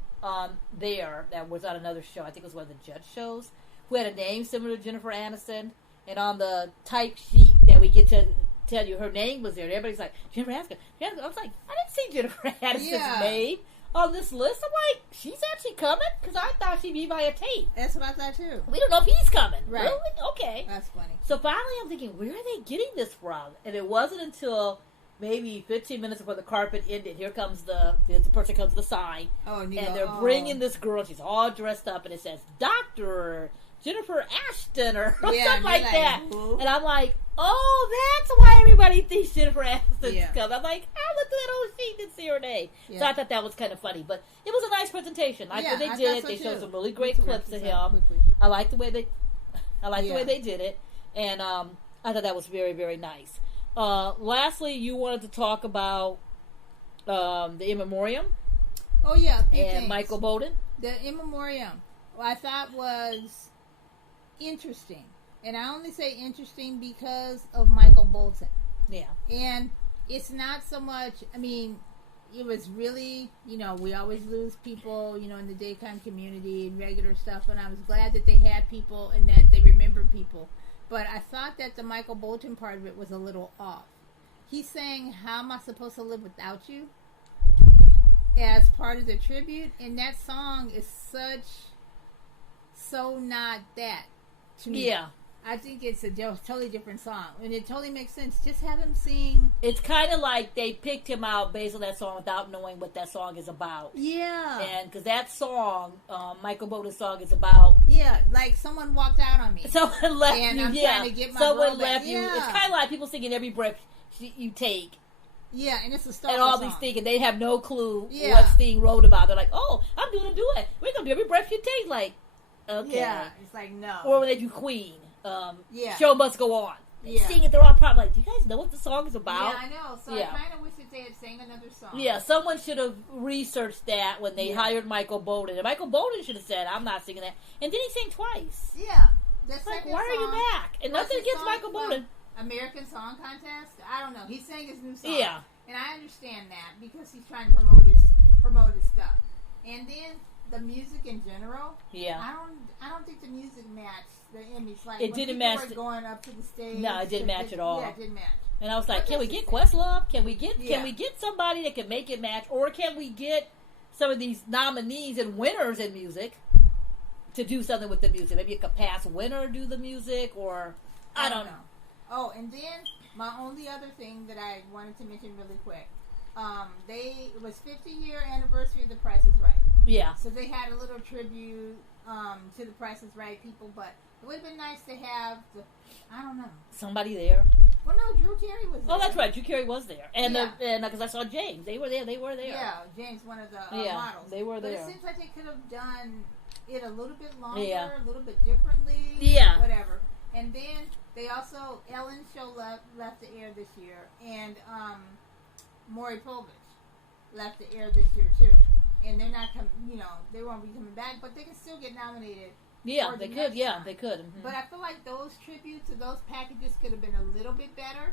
there that was on another show, I think it was one of the judge shows, who had a name similar to Jennifer Aniston, and on the type sheet that we get to tell you her name was there, and everybody's like, Jennifer Aniston. I was like, I didn't see Jennifer Aniston's name on this list. I'm like, she's actually coming? Because I thought she'd be via tape. That's what I thought too. We don't know if he's coming. Right. Really? Okay. That's funny. So finally I'm thinking, where are they getting this from? And it wasn't until maybe 15 minutes before the carpet ended. Here comes the person comes to the sign. Oh, and they're bringing this girl. She's all dressed up, and it says, Dr. Jennifer Ashton or something like that. Who? And I'm like, oh, that's why everybody thinks Jennifer Aniston's coming. I'm like, I looked at that old sheet and see her name. Yeah. So I thought that was kind of funny. But it was a nice presentation. I thought they did it. They showed some really great clips of him. I like the way they did it. And I thought that was very, very nice. Lastly, you wanted to talk about the In Memoriam. Oh, yeah. And Michael Bowden. The In Memoriam, I thought was interesting. And I only say interesting because of Michael Bolton. Yeah. And it's not so much, I mean, it was really, we always lose people, in the daytime community and regular stuff. And I was glad that they had people and that they remembered people. But I thought that the Michael Bolton part of it was a little off. He's saying, how am I supposed to live without you? As part of the tribute. And that song is so not that to me. Yeah. I think it's a totally different song. And it totally makes sense. Just have him sing. It's kind of like they picked him out based on that song without knowing what that song is about. Yeah. And because that song, Michael Bolton's song, is about... Yeah, like someone walked out on me. Someone left and you, I'm trying to get my someone back. left you. Yeah. It's kind of like people singing Every Breath You Take. Yeah, and it's a song. And all these things, and they have no clue Yeah. what Sting wrote about. They're like, oh, I'm doing a duet. We're going to do Every Breath You Take. Like, okay. Yeah, it's like, no. Or when they do Queen. Yeah. Show must go on. They Yeah. sing it, they're all probably like, do you guys know what the song is about? Yeah, I know. So Yeah. I kind of wish that they had sang another song. Yeah, someone should have researched that when they Yeah. hired Michael Bolton. And Michael Bolton should have said, I'm not singing that. And then he sang twice. Yeah. The It's like, second why are you song back? And was nothing the against song Michael from Bolton. American Song Contest? I don't know. He sang his new song. Yeah. And I understand that because he's trying to promote his stuff. And then the music in general. Yeah. I don't think the music matched the Emmys. Like, It didn't match. Were going up to the stage. No, it didn't match at all. Yeah, it didn't match. And I was like, But can we that's get the Questlove? Can we get Yeah. somebody that can make it match? Or can we get some of these nominees and winners in music to do something with the music? Maybe a past winner do the music, or I don't know. Oh, and then my only other thing that I wanted to mention really quick. It was 50-year anniversary of The Price is Right. Yeah. So they had a little tribute to The Price is Right people, but it would have been nice to have I don't know. Somebody there. Well, no, Drew Carey was there. Oh, that's right. Drew Carey was there. And Yeah. because I saw James. They were there. Yeah, James, one of the models. They were there. But it seems like they could have done it a little bit longer, Yeah. a little bit differently. Yeah. Whatever. And then they also, Ellen's show left the air this year, and Maury Povich left the air this year too. And they're not they won't be coming back, but they can still get nominated. Yeah, they could. Yeah, they could. Mm-hmm. But I feel like those tributes or those packages could have been a little bit better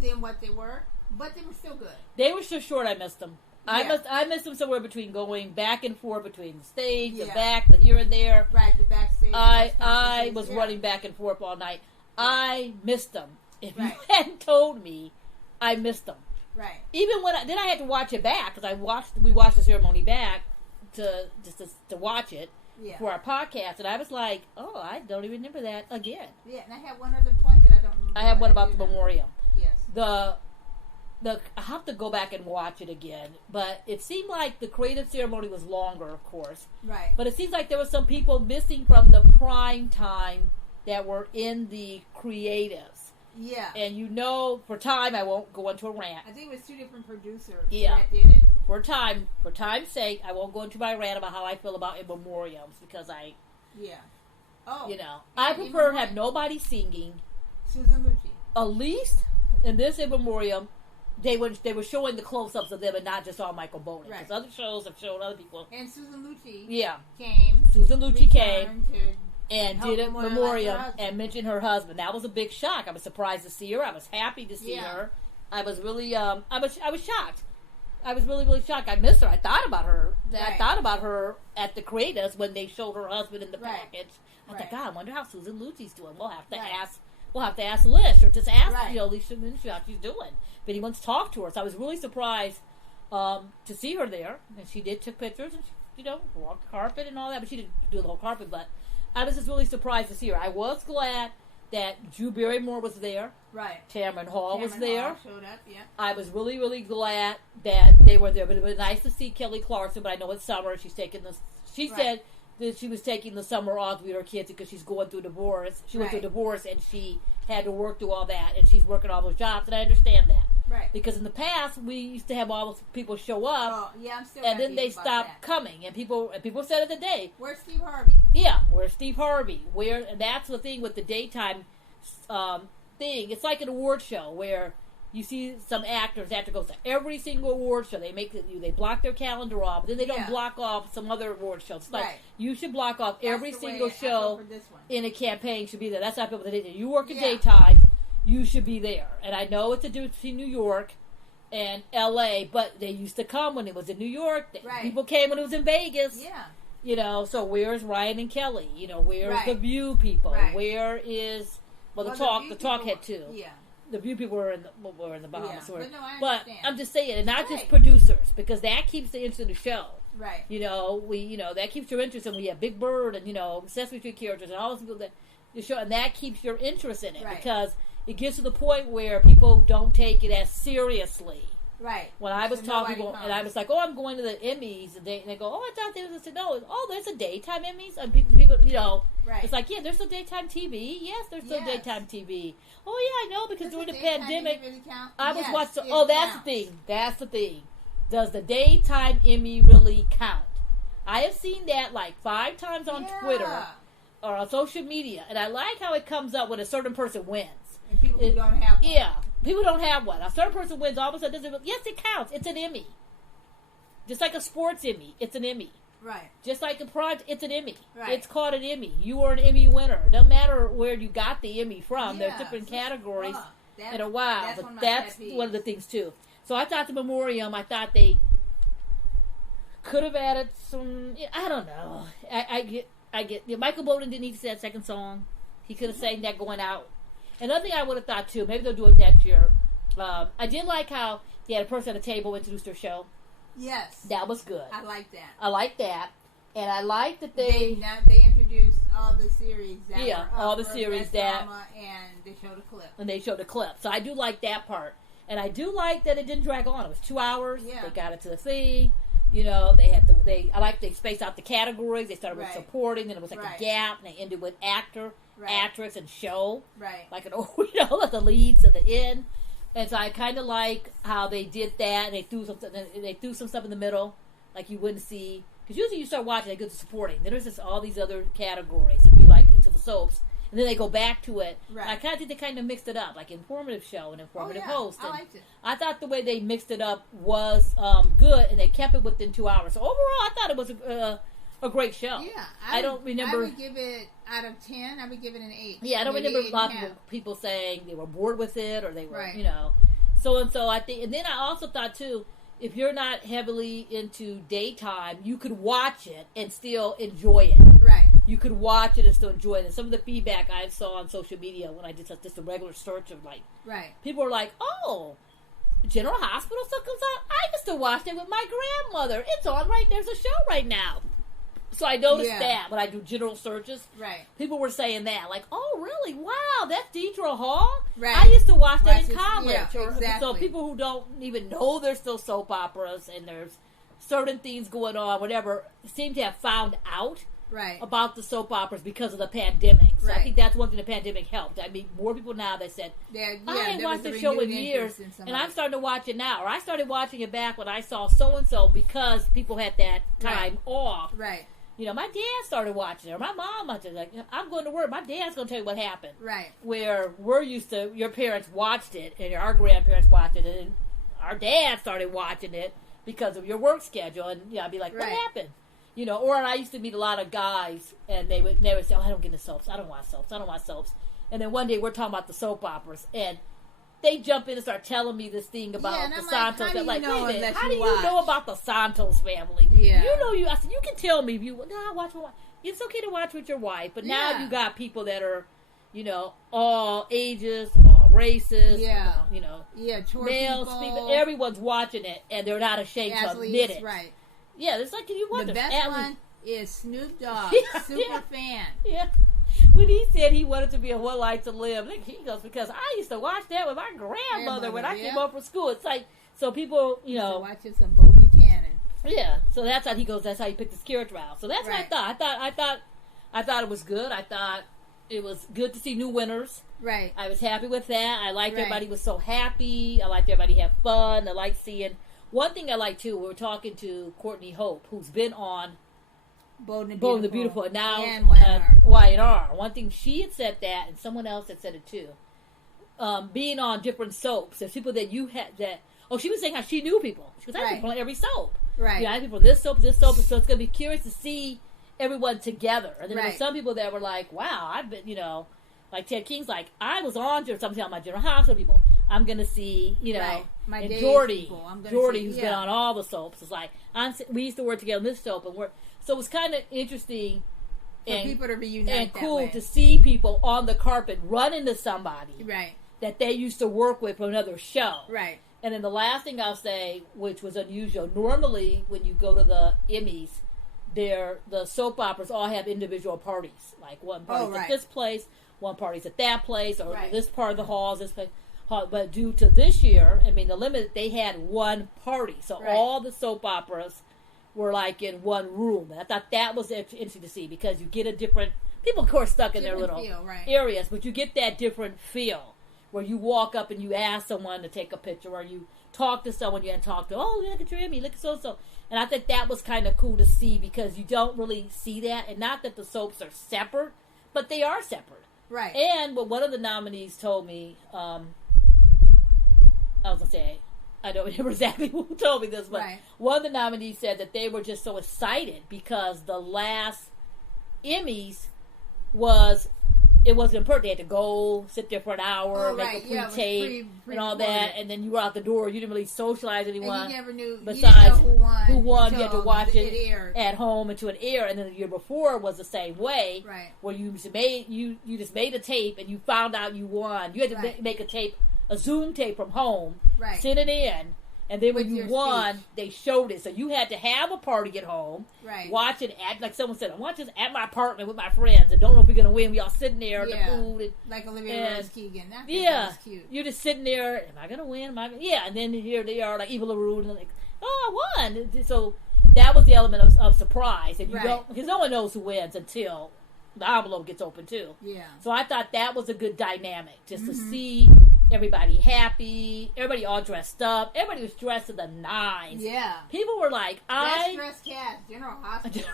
than what they were, but they were still good. They were so short. I missed them. Yeah. I missed them somewhere between going back and forth between the stage, the Yeah. back, the here and there. Right, the backstage. I was running back and forth all night. I missed them. If you hadn't told me, I missed them. Right. Even when I had to watch it back because we watched the ceremony back to watch it for our podcast, and I was like, oh, I don't even remember that again. Yeah, and I had one other point that I don't remember. I have one about the memoriam. Yes. I have to go back and watch it again, but it seemed like the creative ceremony was longer, of course. Right. But it seems like there were some people missing from the prime time that were in the creatives. Yeah. And for time, I won't go into a rant. I think it was two different producers that did it. For time's sake, I won't go into my rant about how I feel about in memoriams because Yeah. Oh. I prefer have nobody singing. Susan Lucci. At least in this in memoriam, they were showing the close-ups of them and not just all Michael Bolton. Because other shows have shown other people. And Susan Lucci. Yeah. Came. Susan Lucci came. And help did a memoriam her and mentioned her husband. That was a big shock. I was surprised to see her. I was happy to see her. I was really, I was shocked. I was really, really shocked. I missed her. I thought about her. I thought about her at the creators when they showed her husband in the package. I thought, God, I wonder how Susan Lucci's doing. We'll have to ask. We'll have to ask Lish or just ask Alicia Minshew how she's doing. But he wants to talk to her. So I was really surprised to see her there. And she took pictures and she, walked the carpet and all that. But she didn't do the whole carpet. But I was just really surprised to see her. I was glad that Drew Barrymore was there. Right. Tamron Hall was there. Hall showed up, yeah. I was really, really glad that they were there. But it was nice to see Kelly Clarkson. But I know it's summer. She's taking this. She said that she was taking the summer off with her kids because she's going through divorce. She went through divorce and she had to work through all that. And she's working all those jobs. And I understand that. Right. Because in the past, we used to have all those people show up. Oh, yeah, I'm still and then they stopped coming. And people said it today. Where's Steve Harvey? Yeah, where's Steve Harvey? And that's the thing with the daytime thing. It's like an award show where you see some actors goes to every single award show. They block their calendar off, but then they don't block off some other award shows. It's like, you should block off every single show in a campaign should be there. That's how people that you work in daytime, you should be there. And I know it's a difference between New York and LA, but they used to come when it was in New York. People came when it was in Vegas. Yeah. You know, so where's Ryan and Kelly? You know, where's the View people? Where is the talk had too. Yeah. The View people were in the Bahamas. Yeah. But I'm just saying, and not just producers, because that keeps the interest of the show. Right. You know, that keeps your interest, and we have Big Bird and, Sesame Street characters and all those people that the show, and that keeps your interest in it because it gets to the point where people don't take it as seriously. Right. When I was talking to people, and I was like, "Oh, I'm going to the Emmys," and they go, "Oh, I thought there was there's a daytime Emmys." And people, it's like, yeah, there's a daytime TV. Yes, there's still daytime TV. Oh yeah, I know because during the pandemic, really count? I was watching. Oh, that's the thing. That's the thing. Does the daytime Emmy really count? I have seen that like 5 times on Twitter or on social media, and I like how it comes up when a certain person wins. And people who don't have one. Yeah. People don't have one. A certain person wins, all of a sudden, yes, it counts. It's an Emmy. Just like a sports Emmy, it's an Emmy. Right. Just like a project, it's an Emmy. Right. It's called an Emmy. You are an Emmy winner. It doesn't matter where you got the Emmy from. There's different categories in a while. But that's one of the things, too. So I thought the Memoriam, I thought they could have added some, I don't know. I get Michael Bolton didn't need to say that second song. He could have sang that going out. Another thing I would have thought, too, maybe they'll do it next year. I did like how they had a person at a table introduce their show. Yes. That was good. I like that. I like that. And I like that they introduced all the series that were up all the series that... And they showed a clip. And they showed a clip. So I do like that part. And I do like that it didn't drag on. It was 2 hours. Yeah. They got it to the thing. I like they spaced out the categories. They started with supporting, then it was like a gap, and they ended with actor, actress, and show. Right. Like like the leads at the end. And so I kind of like how they did that. And they threw some stuff in the middle, like you wouldn't see. Because usually you start watching, they go to supporting. Then there's just all these other categories, and you like into the soaps. And then they go back to it. Right. I kind of think they kind of mixed it up, like informative show and informative host. And I liked it. I thought the way they mixed it up was good, and they kept it within 2 hours. So overall, I thought it was a great show. Yeah, I don't remember. I would give it out of 10. I would give it an 8. Yeah, I don't remember a lot of people saying they were bored with it or they were, so and so. I think, and then I also thought too, if you're not heavily into daytime, you could watch it and still enjoy it. Right. You could watch it and still enjoy it. And some of the feedback I saw on social media when I did just a regular search of people were like, "Oh, General Hospital stuff comes on. I used to watch it with my grandmother. It's on right. There's a show right now." So I noticed that when I do general searches. Right. People were saying that, like, "Oh, really? Wow, that's Deidre Hall. Right. I used to watch that in college." Yeah, exactly. So people who don't even know there's still soap operas and there's certain things going on, whatever, seem to have found out about the soap operas because of the pandemic. So I think that's one thing the pandemic helped. I meet more people now that said, I ain't watched the show in years, and I'm starting to watch it now. Or I started watching it back when I saw so-and-so because people had that time off. Right. My dad started watching it, or my mom watched it. Like, I'm going to work. My dad's going to tell you what happened. Right. Where we're used to, your parents watched it, and our grandparents watched it, and our dad started watching it because of your work schedule. And I'd be like, what happened? Or I used to meet a lot of guys, and they would say, "Oh, I don't get into soaps. I don't watch soaps. I don't watch soaps." And then one day we're talking about the soap operas, and they jump in and start telling me this thing about the Santos. Like, wait a minute, how do you know about the Santos family? Yeah. I said, you can tell me if you, I watch with my wife. It's okay to watch with your wife, but now you got people that are, all ages, all races, males, people, everyone's watching it, and they're not ashamed to admit it. Right. Yeah, it's like, you wonder. The best one is Snoop Dogg, super fan. Yeah. When he said he wanted to be a One Life to Live, he goes, because I used to watch that with my grandmother when I came home from school. It's like, so people, watching some Bo Buchanan. Yeah, so that's how he goes. That's how he picked his character out. So that's what I thought. I thought it was good. I thought it was good to see new winners. Right. I was happy with that. I liked everybody was so happy. I liked everybody had fun. I liked seeing. One thing I like too. We were talking to Courtney Hope, who's been on Bold and the Beautiful, and now Y&R. Y&R. One thing she had said that, and someone else had said it too. being on different soaps. There's people that you had that. Oh, she was saying how she knew people. She goes, I knew people on every soap. Right. I knew people on this soap, and so it's going to be curious to see everyone together. And then there were some people that were like, wow, I've been, like Ted King's like, I was on something on my General Hospital people. I'm going to see, my and Jordy, who's see, been on all the soaps, is like, we used to work together on this soap, and so it was kind of interesting for people to reunite and cool that way. to see people on the carpet run into somebody that they used to work with from another show. Right. And then the last thing I'll say, which was unusual, normally when you go to the Emmys, the soap operas all have individual parties. Like one party's at this place, one party's at that place, or this part of the halls, this place. But due to this year, the limit, they had one party. So all the soap operas were like in one room. And I thought that was interesting to see because you get a different, people of course stuck in their little areas, but you get that different feel where you walk up and you ask someone to take a picture, or you talk to someone you hadn't talked to. Oh, look at your Emmy, look at so-and-so. And I think that was kind of cool to see because you don't really see that. And not that the soaps are separate, but they are separate. Right. And what one of the nominees told me, I was going to say, I don't remember exactly who told me this, but one of the nominees said that they were just so excited because the last Emmys it wasn't important. They had to go, sit there for an hour, make a pre-tape, and all that, and then you were out the door. You didn't really socialize anyone. And you never knew, besides who won. You had to watch it at home until it aired. And then the year before was the same way, where you just made a tape and you found out you won. You had to make a Zoom tape from home, send it in. And then when you won, they showed it. So you had to have a party at home, watch it like someone said, I'm watching this at my apartment with my friends and don't know if we're going to win. We all sitting there in the food. And, like Olivia Rose Keegan. That was cute. You're just sitting there, am I going to win? And then here they are, like Eva LaRue, and like, oh, I won. So that was the element of surprise. And you don't, because no one knows who wins until the envelope gets open too. Yeah. So I thought that was a good dynamic, just to see everybody happy, everybody all dressed up. Everybody was dressed to the nines. Yeah. People were like, Best dressed cast, General Hospital.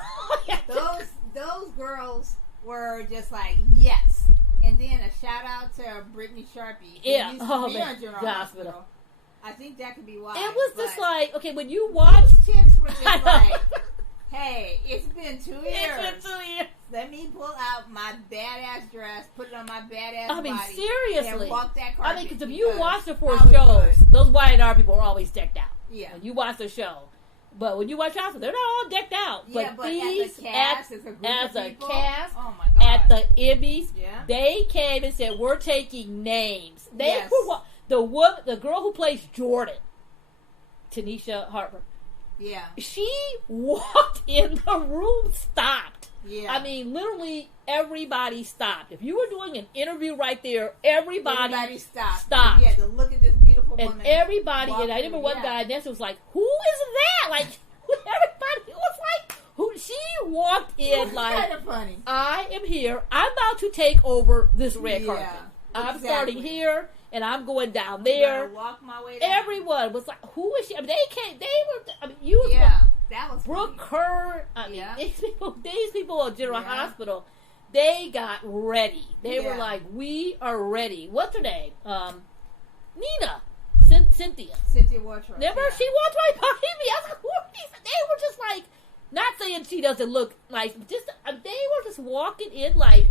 those girls were just like, yes. And then a shout out to Brittany Sharpey. Who used to be on General Hospital. I think that could be why. It was just like, okay, when you watch, these chicks were just like, hey, it's been 2 years. It's been 2 years. Let me pull out my badass dress, put it on my badass body. Seriously. And walk that carpet. Because if you watch the 4 shows, those Y&R people are always decked out. Yeah. When you watch the show. But when you watch Hospital, they're not all decked out. Yeah, but these, as a cast, oh my God. at the Emmys, they came and said, we're taking names. The girl who plays Jordan, Tanisha Harper, she walked in the room, stopped. Yeah. Literally everybody stopped. If you were doing an interview right there, everybody stopped. You had to look at this beautiful woman. And everybody, and I remember one guy, and was like, who is that? Like, everybody was like, who? She walked in like, kind of funny. I am here. I'm about to take over this red carpet. I'm starting here. And I'm going down there. Walk my way down. Everyone was like, "Who is she?" They came. They were. That was Brooke funny. Kerr. These people at General Hospital, they got ready. They were like, "We are ready." What's her name? Nina. Cynthia. Cynthia Wartrow. Remember, she walked right by me. I was like, "Who are these?" They were just like, not saying she doesn't look like, just they were just walking in like.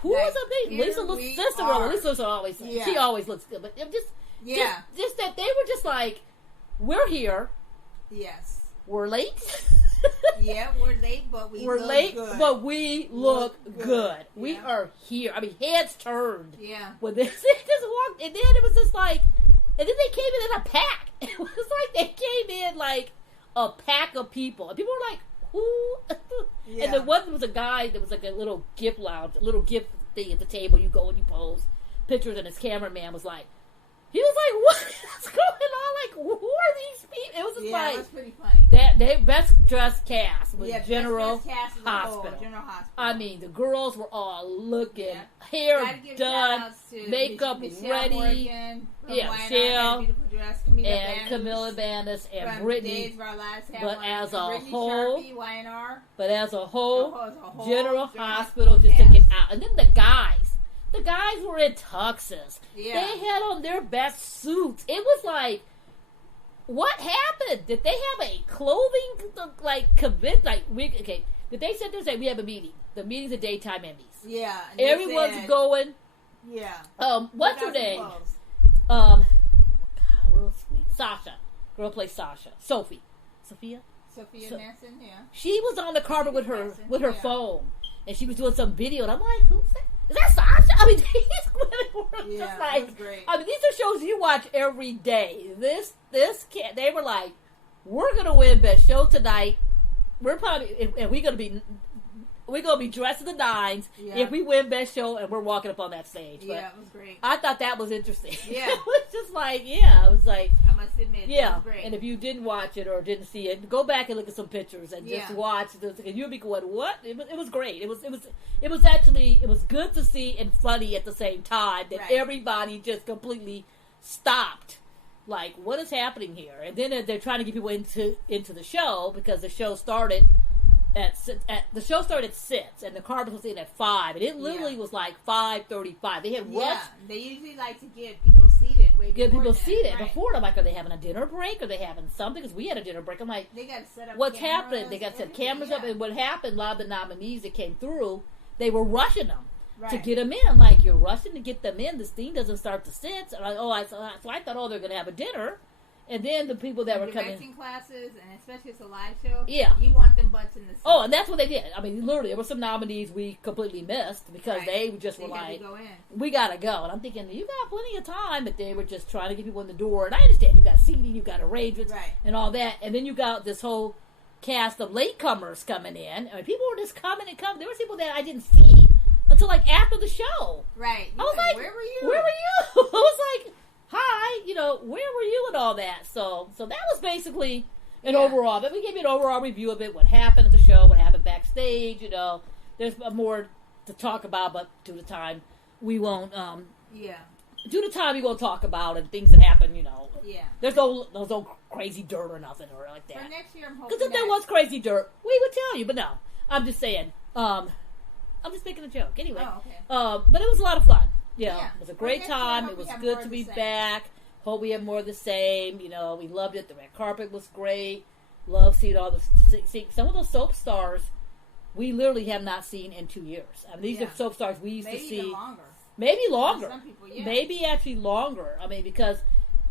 Who was up there? Lisa looks sister. Lisa always she always looks good, but just that they were just like, we're here. Yes, we're late. We're late, but we're late, good. But we look good. We are here. Heads turned. Yeah. When they just walked, and then it was just like, and then they came in a pack. It was like they came in like a pack of people, and people were like. And there was a guy that was like a little gift lounge, a little gift thing at the table. You go and you pose pictures, and his cameraman was like, he was like, "What's going on? Like, who are these people?" It was just like, it was pretty funny. That they best dressed cast was General Hospital. General Hospital. The girls were all looking, hair done, makeup ready. Michelle and Camilla Bandis and Brittany. But as a whole, General Hospital just took it out. And then the guys the guys were in tuxes. Yeah. They had on their best suits. It was like, what happened? Did they have a clothing okay? Did they sit there and say we have a meeting? The meeting's a Daytime Emmys. Yeah. Everyone's going. Yeah. What's her name? Real sweet. Sasha. Girl plays Sasha. Sophia Manson, yeah. She was on the carpet with her phone, and she was doing some video, and I'm like, who's that? Is that Sasha? I mean, these women were just like, great. I mean, these are shows you watch every day. This kid, they were like, we're gonna win Best Show tonight. We're probably, and we're gonna be dressed to the nines if we win Best Show, and we're walking up on that stage. But yeah, it was great. I thought that was interesting. Yeah, it was just like, I was like, I must admit, it was great. And if you didn't watch it or didn't see it, go back and look at some pictures and just watch this, and you'll be going, what? It was great. It was good to see and funny at the same time that everybody just completely stopped. Like, what is happening here? And then they're trying to get people into the show because the show started at 6, and the carpet was in at 5, and it literally was like 5:35. They had rushed. Yeah, they usually like to get people seated. Before. I'm like, are they having a dinner break? Are they having something? Because we had a dinner break. I'm like, they got to set up. What's happening? They got to set cameras up, and what happened? A lot of the nominees that came through, they were rushing them. To get them in. I'm like, you're rushing to get them in. This thing doesn't start to sit. So I thought, they're going to have a dinner. And then the people that were coming. Directing classes, and especially it's a live show. Yeah. You want them butts in the seat. Oh, and that's what they did. I mean, literally, there were some nominees we completely missed because they just were like, we got to go. And I'm thinking, you got plenty of time, but they were just trying to get people in the door. And I understand you got seating, you got arrangements, and all that. And then you got this whole cast of latecomers coming in. I mean, people were just coming and coming. There were people that I didn't see until like after the show. Right. I was like, where were you? Where were you? I was like, hi, where were you and all that? So that was basically an overall. But we gave you an overall review of it, what happened at the show, what happened backstage. There's more to talk about, but due to time, we won't. Due to time, we won't talk about and things that happen. Yeah. There's no crazy dirt or nothing or like that. For next year, I'm hoping. Because if there was crazy dirt, we would tell you. But no, I'm just saying. I'm just making a joke. Anyway. Oh, okay. But it was a lot of fun. Yeah. It was a great next time. year, It was good to be back. Hope we have more of the same. We loved it. The red carpet was great. Love seeing all some of those soap stars we literally have not seen in 2 years. I mean, these are soap stars we used to see. Maybe longer. Some people, Maybe actually longer. I mean, because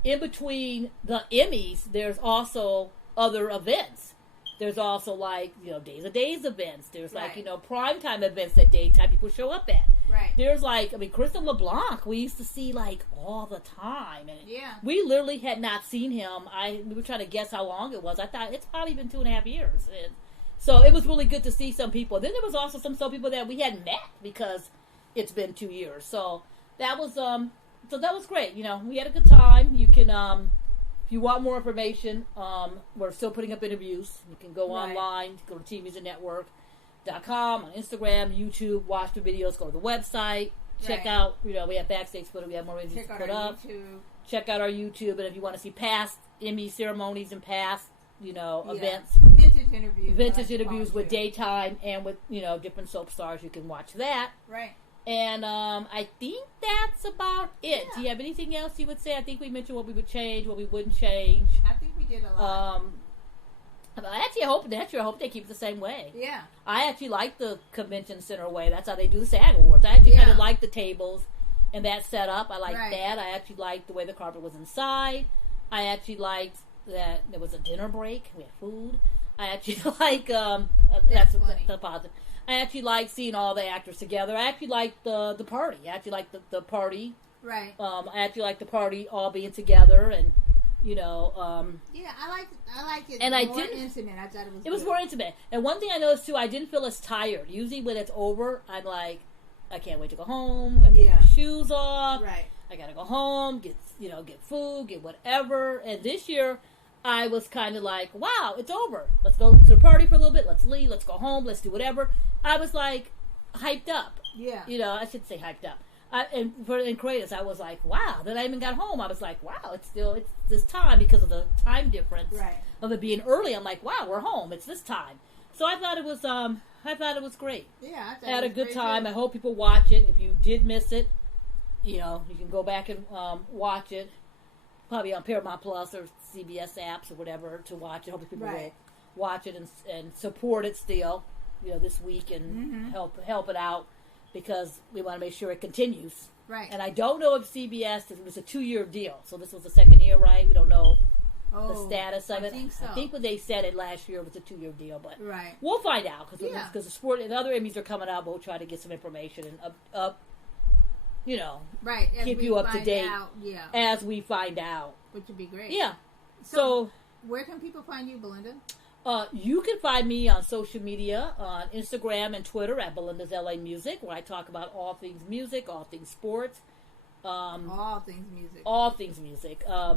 in between the Emmys, there's also other events. There's also Days of Days events. There's primetime events that daytime people show up at. Right. There's Kristen LeBlanc we used to see all the time. And we literally had not seen him. We were trying to guess how long it was. I thought it's probably been 2.5 years. And so it was really good to see some people. Then there was also some people that we hadn't met because it's been 2 years. So that was great. We had a good time. You can if you want more information, we're still putting up interviews. You can go online, go to TVMusicNetwork.com, on Instagram, YouTube, watch the videos, go to the website, check out, we have backstage footage, we have more interviews to put up. Check out our YouTube, and if you want to see past Emmy ceremonies and past, events. Vintage interviews with Daytime and with, different soap stars, you can watch that. Right. And I think that's about it. Yeah. Do you have anything else you would say? I think we mentioned what we would change, what we wouldn't change. I think we did a lot. Actually, I hope they keep it the same way. Yeah. I actually like the convention center way. That's how they do the SAG Awards. I actually kind of like the tables and that setup. I like that. I actually liked the way the carpet was inside. I actually liked that there was a dinner break. We had food. I actually like that's the positive. I actually like seeing all the actors together. I actually like the party. I actually like the party. Right. I actually like the party all being together and I like it. And more intimate. I thought it was more intimate. And one thing I noticed too, I didn't feel as tired. Usually when it's over, I'm like, I can't wait to go home. I take my shoes off. Right. I gotta go home, get food, get whatever. And this year, I was kind of like, wow, it's over. Let's go to the party for a little bit. Let's leave. Let's go home. Let's do whatever. I was like hyped up. Yeah. I should say hyped up. In Creatives, I was like, wow. Then I even got home. I was like, wow, it's this time because of the time difference of it being early. I'm like, wow, we're home. It's this time. So I thought it was I thought it was great. Yeah, I had a good time. I hope people watch it. If you did miss it, you can go back and watch it. Probably on Paramount Plus or CBS apps or whatever to watch it. Hopefully people will watch it and support it still, this week and help it out because we want to make sure it continues. Right. And I don't know if CBS, it was a 2-year deal, so this was the second year, right? We don't know the status of it. I think so. I think when they said it last year, it was a 2-year deal, but we'll find out because the sport and other Emmys are coming out. We'll try to get some information and up keep you up to date as we find out. Which would be great. Yeah. So where can people find you, Belinda? You can find me on social media, on Instagram and Twitter at Belinda's LA Music, where I talk about all things music, all things sports. All things music. All things music. A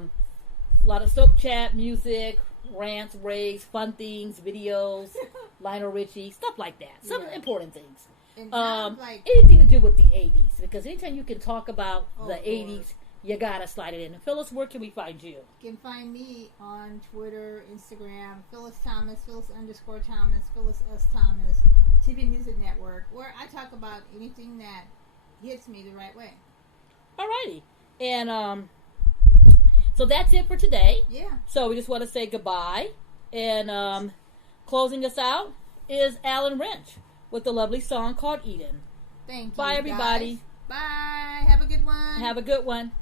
lot of soap chat, music, rants, raves, fun things, videos, Lionel Richie, stuff like that. Some important things. Anything to do with the 80s, because anytime you can talk about the 80s, you gotta slide it in. And Phyllis, where can we find you? You can find me on Twitter, Instagram, Phyllis Thomas, Phyllis_Thomas, Phyllis S. Thomas, TVMusic Network, where I talk about anything that hits me the right way. Alrighty. And so that's it for today. Yeah. So we just want to say goodbye. And closing us out is Alan Wrench with the lovely song called Eden. Thank you. Bye, everybody. Guys. Bye. Have a good one. Have a good one.